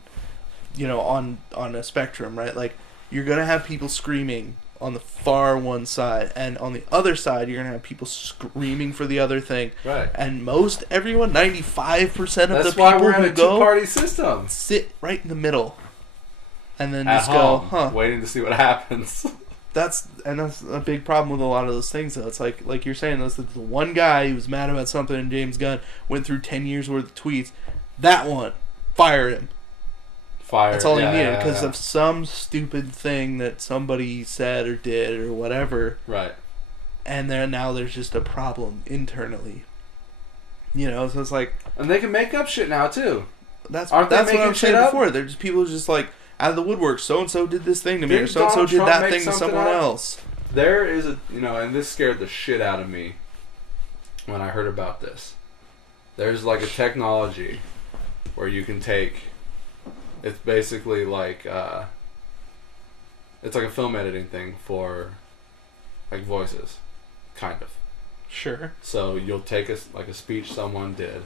you know, on a spectrum, right? Like, you're going to have people screaming on the far one side, and on the other side, you're going to have people screaming for the other thing. Right. And everyone, 95% of That's the people why we're in who a go two-party system. sit right in the middle, and then At just home, go, huh? waiting to see what happens. That's a big problem with a lot of those things, though. It's like you're saying, the one guy who was mad about something, and James Gunn went through 10 years worth of tweets. That one, fire him. That's all he needed, because of some stupid thing that somebody said or did or whatever. Right. And then now there's just a problem internally. You know, so it's like... And they can make up shit now, too. That's what I'm saying before. They're just people just like, out of the woodwork, so-and-so did this thing to me, or so-and-so did that thing to someone else. There is and this scared the shit out of me when I heard about this. There's like a technology where you can take... It's basically like it's like a film editing thing for like voices, kind of. Sure. So you'll take a speech someone did,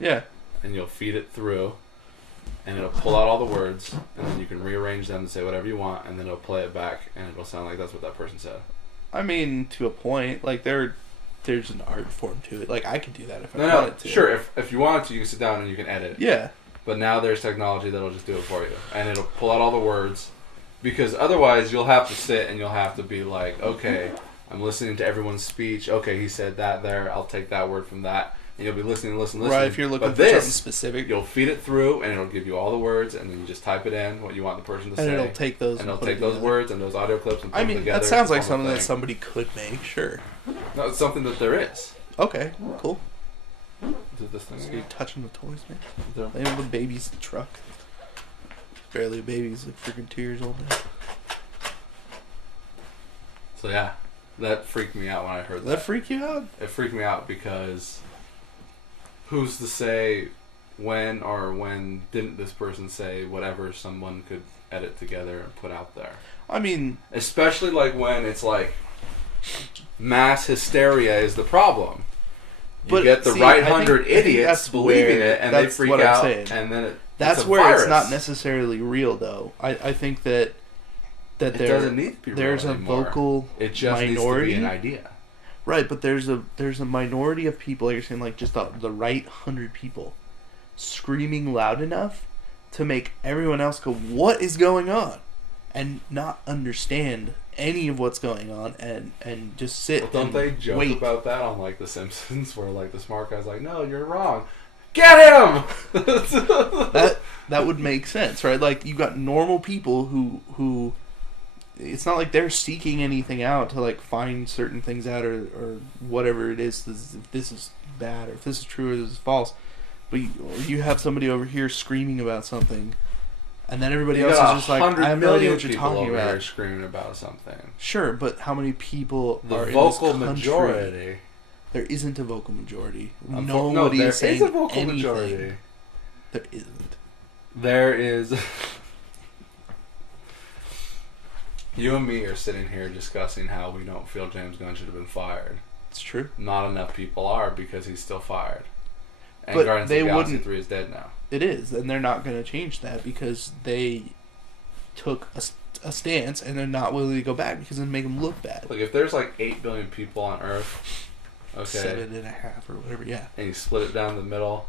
yeah, and you'll feed it through, and it'll pull out all the words, and then you can rearrange them to say whatever you want, and then it'll play it back, and it'll sound like that's what that person said. I mean, to a point, like there's an art form to it. Like, I could do that if I wanted to. Sure. If you wanted to, you can sit down and you can edit. Yeah. But now there's technology that'll just do it for you. And it'll pull out all the words. Because otherwise you'll have to sit and you'll have to be like, okay, I'm listening to everyone's speech. Okay, he said that there. I'll take that word from that. And you'll be listening. Right, if you're looking for something specific. You'll feed it through and it'll give you all the words. And then you just type it in, what you want the person to say. And it'll take those words and those audio clips and put them together. That sounds like something that somebody could make, sure. No, it's something that there is. Okay, cool. Is it this thing? So you're touching the toys, man. They have a baby's truck. Barely a baby. He's like freaking 2 years old now. So yeah, that freaked me out when I heard that. That freak you out? It freaked me out because who's to say when didn't this person say whatever someone could edit together and put out there? I mean, especially like when it's like mass hysteria is the problem. You get the right 100 idiots believing it, and they freak out, and then that's where it's not necessarily real, though. I think that it doesn't need to be there's real a anymore. Vocal it just minority. needs to be an idea. Right, but there's a minority of people, like you're saying, like just the right 100 people screaming loud enough to make everyone else go, what is going on? And not understand any of what's going on and just sit well, don't and they joke wait. about that on like The Simpsons where like the smart guy's like, no, you're wrong. Get him! that would make sense, right? Like you got normal people who it's not like they're seeking anything out to like find certain things out or whatever it is, if this is bad or if this is true or this is false. But you have somebody over here screaming about something, and then everybody else is just like, I have no idea what you're talking about. Here screaming about something. Sure, but how many people the are vocal in this country? Majority? There isn't a vocal majority. Nobody is saying a vocal anything. Majority. There isn't. There is. You and me are sitting here discussing how we don't feel James Gunn should have been fired. It's true. Not enough people are because he's still fired. And but Guardians they of the Galaxy wouldn't. 3 is dead now. It is, and they're not going to change that because they took a stance and they're not willing to go back because it'd make them look bad. Like if there's like 8 billion people on Earth, okay, 7.5 or whatever, yeah, and you split it down the middle,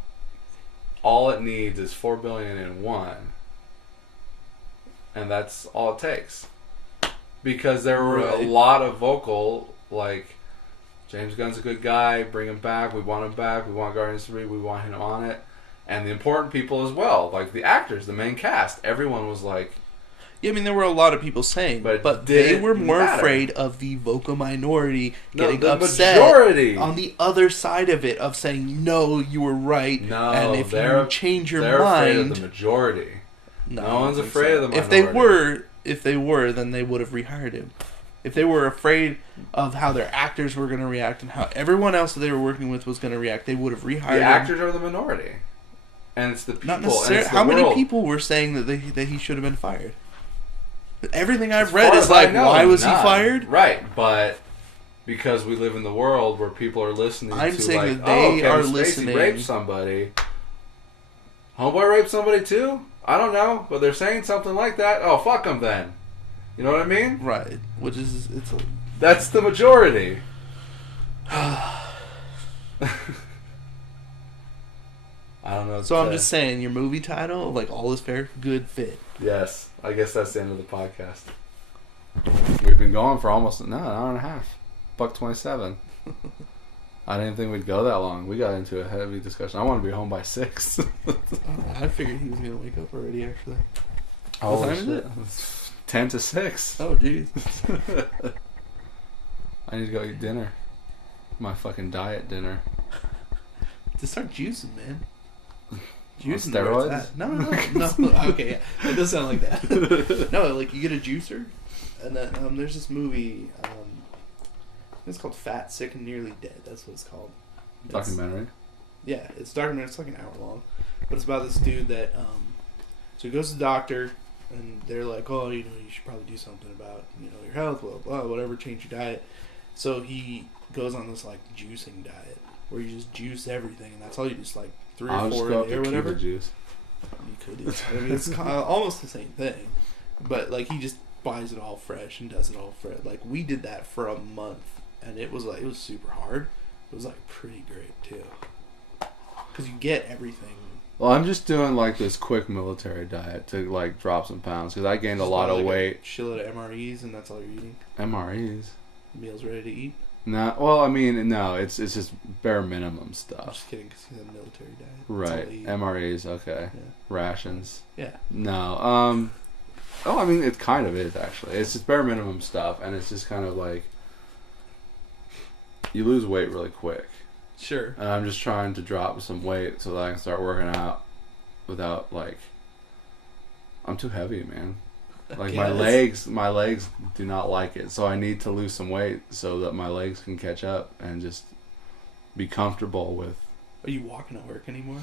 all it needs is 4 billion in one, and that's all it takes. Because there were a lot of vocal, like, James Gunn's a good guy, bring him back, we want him back, we want Guardians 3, we want him on it. And the important people as well, like the actors, the main cast, everyone was like... Yeah, I mean, there were a lot of people saying, but they were more afraid of the vocal minority getting upset majority. On the other side of it, of saying, no, you were right, no, and if you change your they're mind... They're afraid of the majority. No one's afraid of the minority. If they were, then they would have rehired him. If they were afraid of how their actors were going to react and how everyone else that they were working with was going to react, they would have rehired him. The actors are the minority. And it's the people. Not necessarily. How many people were saying that he should have been fired? Everything I've read is like, why was he fired? Right, but because we live in the world where people are listening I'm to saying like, that they are Kevin Spacey listening. raped somebody. Homeboy raped somebody too? I don't know, but they're saying something like that. Oh, fuck them then. You know what I mean? Right. Which is, that's the majority. I don't know. So I'm just saying, your movie title, like All Is Fair, good fit. Yes. I guess that's the end of the podcast. We've been going for almost an hour and a half. $1.27. I didn't think we'd go that long. We got into a heavy discussion. I want to be home by 6. I figured he was going to wake up already, actually. What time is it? 10 to 6. Oh, jeez. I need to go eat dinner. My fucking diet dinner. Just start juicing, man. Juicing steroids? No. Okay, yeah. It does sound like that. No, like you get a juicer, and then there's this movie. It's called Fat, Sick, and Nearly Dead. That's what it's called. Documentary? Yeah, it's documentary. It's like an hour long. But it's about this dude that... so he goes to the doctor, and they're like, oh, you should probably do something about, your health, blah, blah, whatever, change your diet. So he goes on this, like, juicing diet, where you just juice everything, and that's all you just, like, 3 or 4 a day or whatever. Juice. You could do that. I mean, it's almost the same thing. But, like, he just buys it all fresh and does it all fresh. Like, we did that for a month. And it was super hard. It was like pretty great too, because you get everything. Well, I'm just doing like this quick military diet to like drop some pounds because I gained a lot of weight. Shitload of MREs, and that's all you're eating. MREs. Meals ready to eat. No, well, I mean, no, it's just bare minimum stuff. I'm just kidding, because he's a military diet. Right. MREs, okay. Yeah. Rations. Yeah. No. Oh, I mean, it kind of is actually. It's just bare minimum stuff, and it's just kind of like. You lose weight really quick. Sure. And I'm just trying to drop some weight so that I can start working out without like. I'm too heavy, man. Like my legs do not like it, so I need to lose some weight so that my legs can catch up and just be comfortable with. Are you walking to work anymore?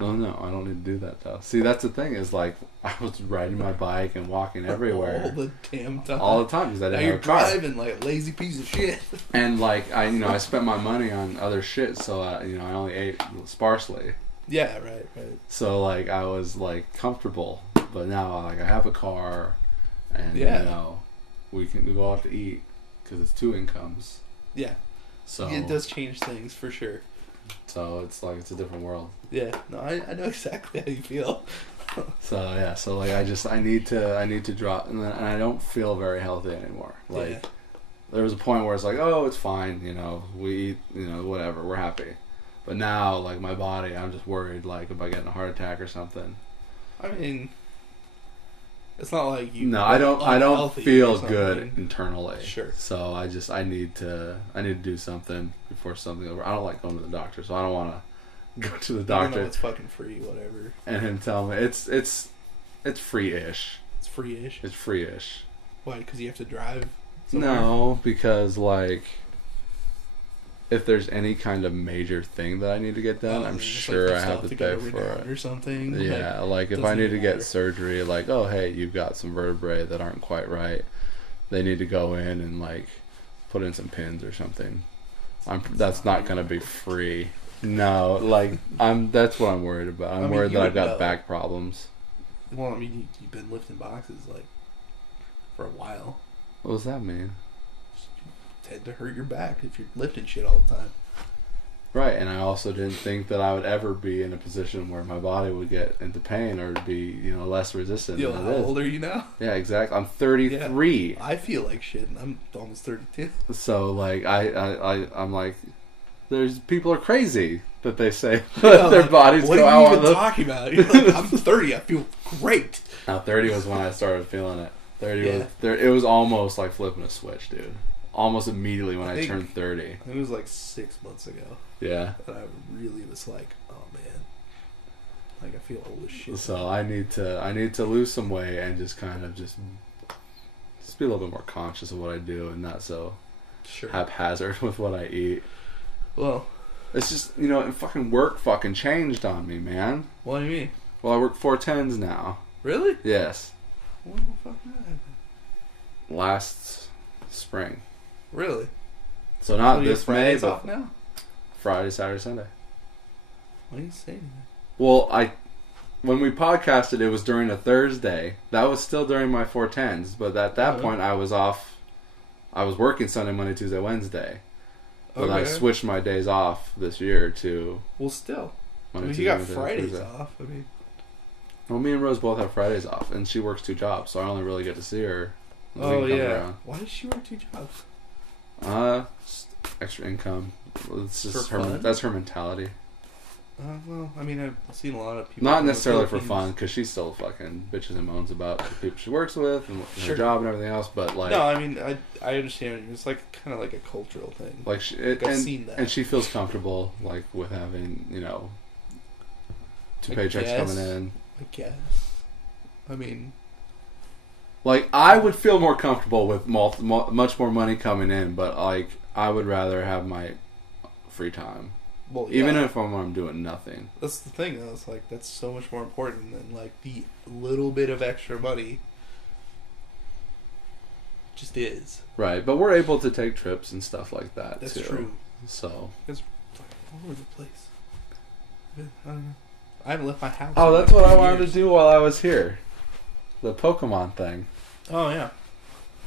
Oh no, I don't need to do that though. See, that's the thing is like I was riding my bike and walking everywhere all the damn time. all the time because I didn't now have a car. you're driving like a lazy piece of shit. And like I spent my money on other shit, so I only ate sparsely. Yeah, right. So like I was like comfortable, but now like I have a car, and we can go out to eat because it's 2 incomes. Yeah. So it does change things for sure. So it's like it's a different world. Yeah. No, I know exactly how you feel. So like I need to drop, and I don't feel very healthy anymore. Like there was a point where it's like, oh, it's fine, we eat, whatever, we're happy. But now, like my body, I'm just worried, like about getting a heart attack or something. I mean, it's not like you. No, I don't feel good internally. Sure. So I need to do something before something over. I don't like going to the doctor, so I don't want to go to the doctor. I know it's fucking free, whatever. And him tell me it's free-ish. It's free-ish. It's free-ish. Why? Because you have to drive somewhere? No, because like if there's any kind of major thing that I need to get done, I'm sure I have to pay for it or something. Yeah, like if I need to get surgery, like oh hey, you've got some vertebrae that aren't quite right, they need to go in and like put in some pins or something. That's not gonna be free. No, like that's what I'm worried about. I'm worried that I've got back problems. Well, I mean, you've been lifting boxes like for a while. What does that mean? You tend to hurt your back if you're lifting shit all the time. Right, and I also didn't think that I would ever be in a position where my body would get into pain or be, less resistant. Yo, how old are you now? Yeah, exactly. I'm 33. Yeah, I feel like shit, and I'm almost 32. So, like, I'm like, people are crazy that they say their bodies go out. What are you even talking about? You're like, I'm 30. I feel great. Now, 30 was when I started feeling it. 30 it was almost like flipping a switch, dude. Almost immediately when I turned 30. It was like 6 months ago. Yeah. And I really was like, oh man, like I feel old as shit. So I need to lose some weight and just kind of just be a little bit more conscious of what I do and not so haphazard with what I eat. Well, it's just and fucking work fucking changed on me, man. What do you mean? Well, I work 4/10s now. Really? Yes. When the fuck happened? Last spring. Really? So not this May, but off now? Friday, Saturday, Sunday. Why are you saying that? Well, when we podcasted, it was during a Thursday. That was still during my 4/10s, but at that point, I was off. I was working Sunday, Monday, Tuesday, Wednesday. But I switched my days off this year to. Well, still. Monday, Tuesday, you got Fridays off. I mean. Well, me and Rose both have Fridays off, and she works 2 jobs, so I only really get to see her. Oh yeah. Around. Why does she work 2 jobs? Just extra income. It's just fun? That's her mentality. Well, I mean, I've seen a lot of people. Not necessarily for fun, because she still fucking bitches and moans about the people she works with and her job and everything else. But like, no, I mean, I understand. It's like kind of like a cultural thing. Like, I've seen that, and she feels comfortable like with having 2 paychecks coming in. I guess. I mean, like I would feel more comfortable with much more money coming in, but like I would rather have my free time. Well, yeah. Even if I'm doing nothing. That's the thing, though. It's like, that's so much more important than, like, the little bit of extra money. Just is. Right, but we're able to take trips and stuff like that, That's too. true. So. It's all over the place. I don't know. I haven't left my house. Oh, that's what I wanted to do while I was here. The Pokemon thing. Oh, yeah.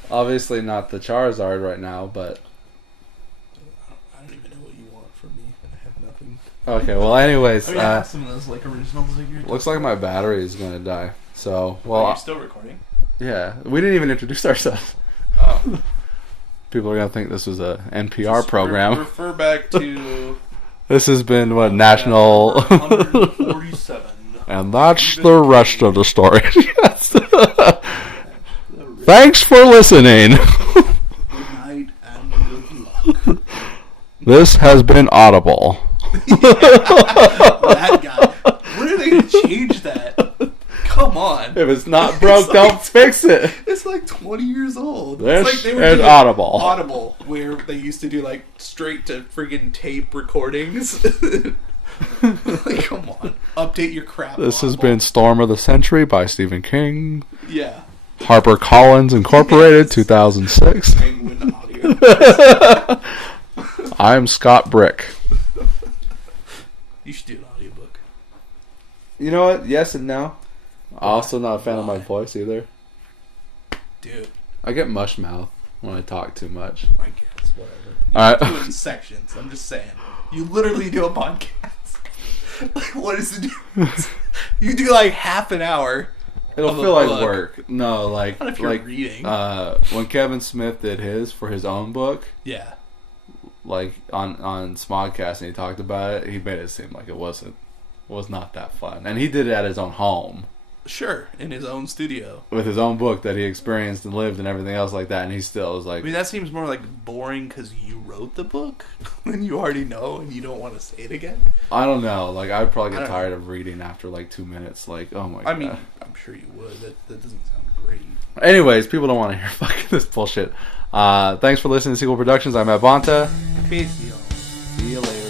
Obviously not the Charizard right now, but... I don't even know what you want from me. I have nothing. Okay, well, anyways... I mean, I have some of those, like, originals that you're looks like my battery is going to die. So, well... you're still recording? Yeah. We didn't even introduce ourselves. Oh. People are going to think this was a NPR program. Refer back to... This has been, what, National... 147. And that's the rest of the story. Yes. Thanks for listening. Good night and good luck. This has been Audible. That guy. When are they going to change that? Come on. If it's not broke, don't fix it. It's like 20 years old. This it's like they were is Audible. Audible, where they used to do like straight to friggin' tape recordings. Like, come on. Update your crap. This has novel. been Storm of the Century by Stephen King. Yeah. HarperCollins Incorporated, Yes. 2006. Penguin audio. I'm Scott Brick. You should do an audiobook. You know what? Yes and no. Also not a fan of my voice either. Dude, I get mush mouth when I talk too much. I guess, whatever. You All right. do it in sections. I'm just saying. You literally do a podcast. Like, what is the difference? You do like half an hour. It'll of a feel like book. work. No, like Not if you're like reading. when Kevin Smith did his for his own book, Yeah. like on Smodcast, and he talked about it. He made it seem like it was not that fun, and he did it at his own home. Sure, in his own studio. With his own book that he experienced and lived and everything else like that, and he still was I like, mean, that seems more like boring because you wrote the book and you already know and you don't want to say it again. I don't know, like I'd probably I get don't tired of reading after like 2 minutes, like, oh my god. I mean, I'm sure you would. That doesn't sound great. Anyways, people don't want to hear fucking this bullshit. Thanks for listening to Sequel Productions. I'm Matt Bonta. Peace, y'all. See you later.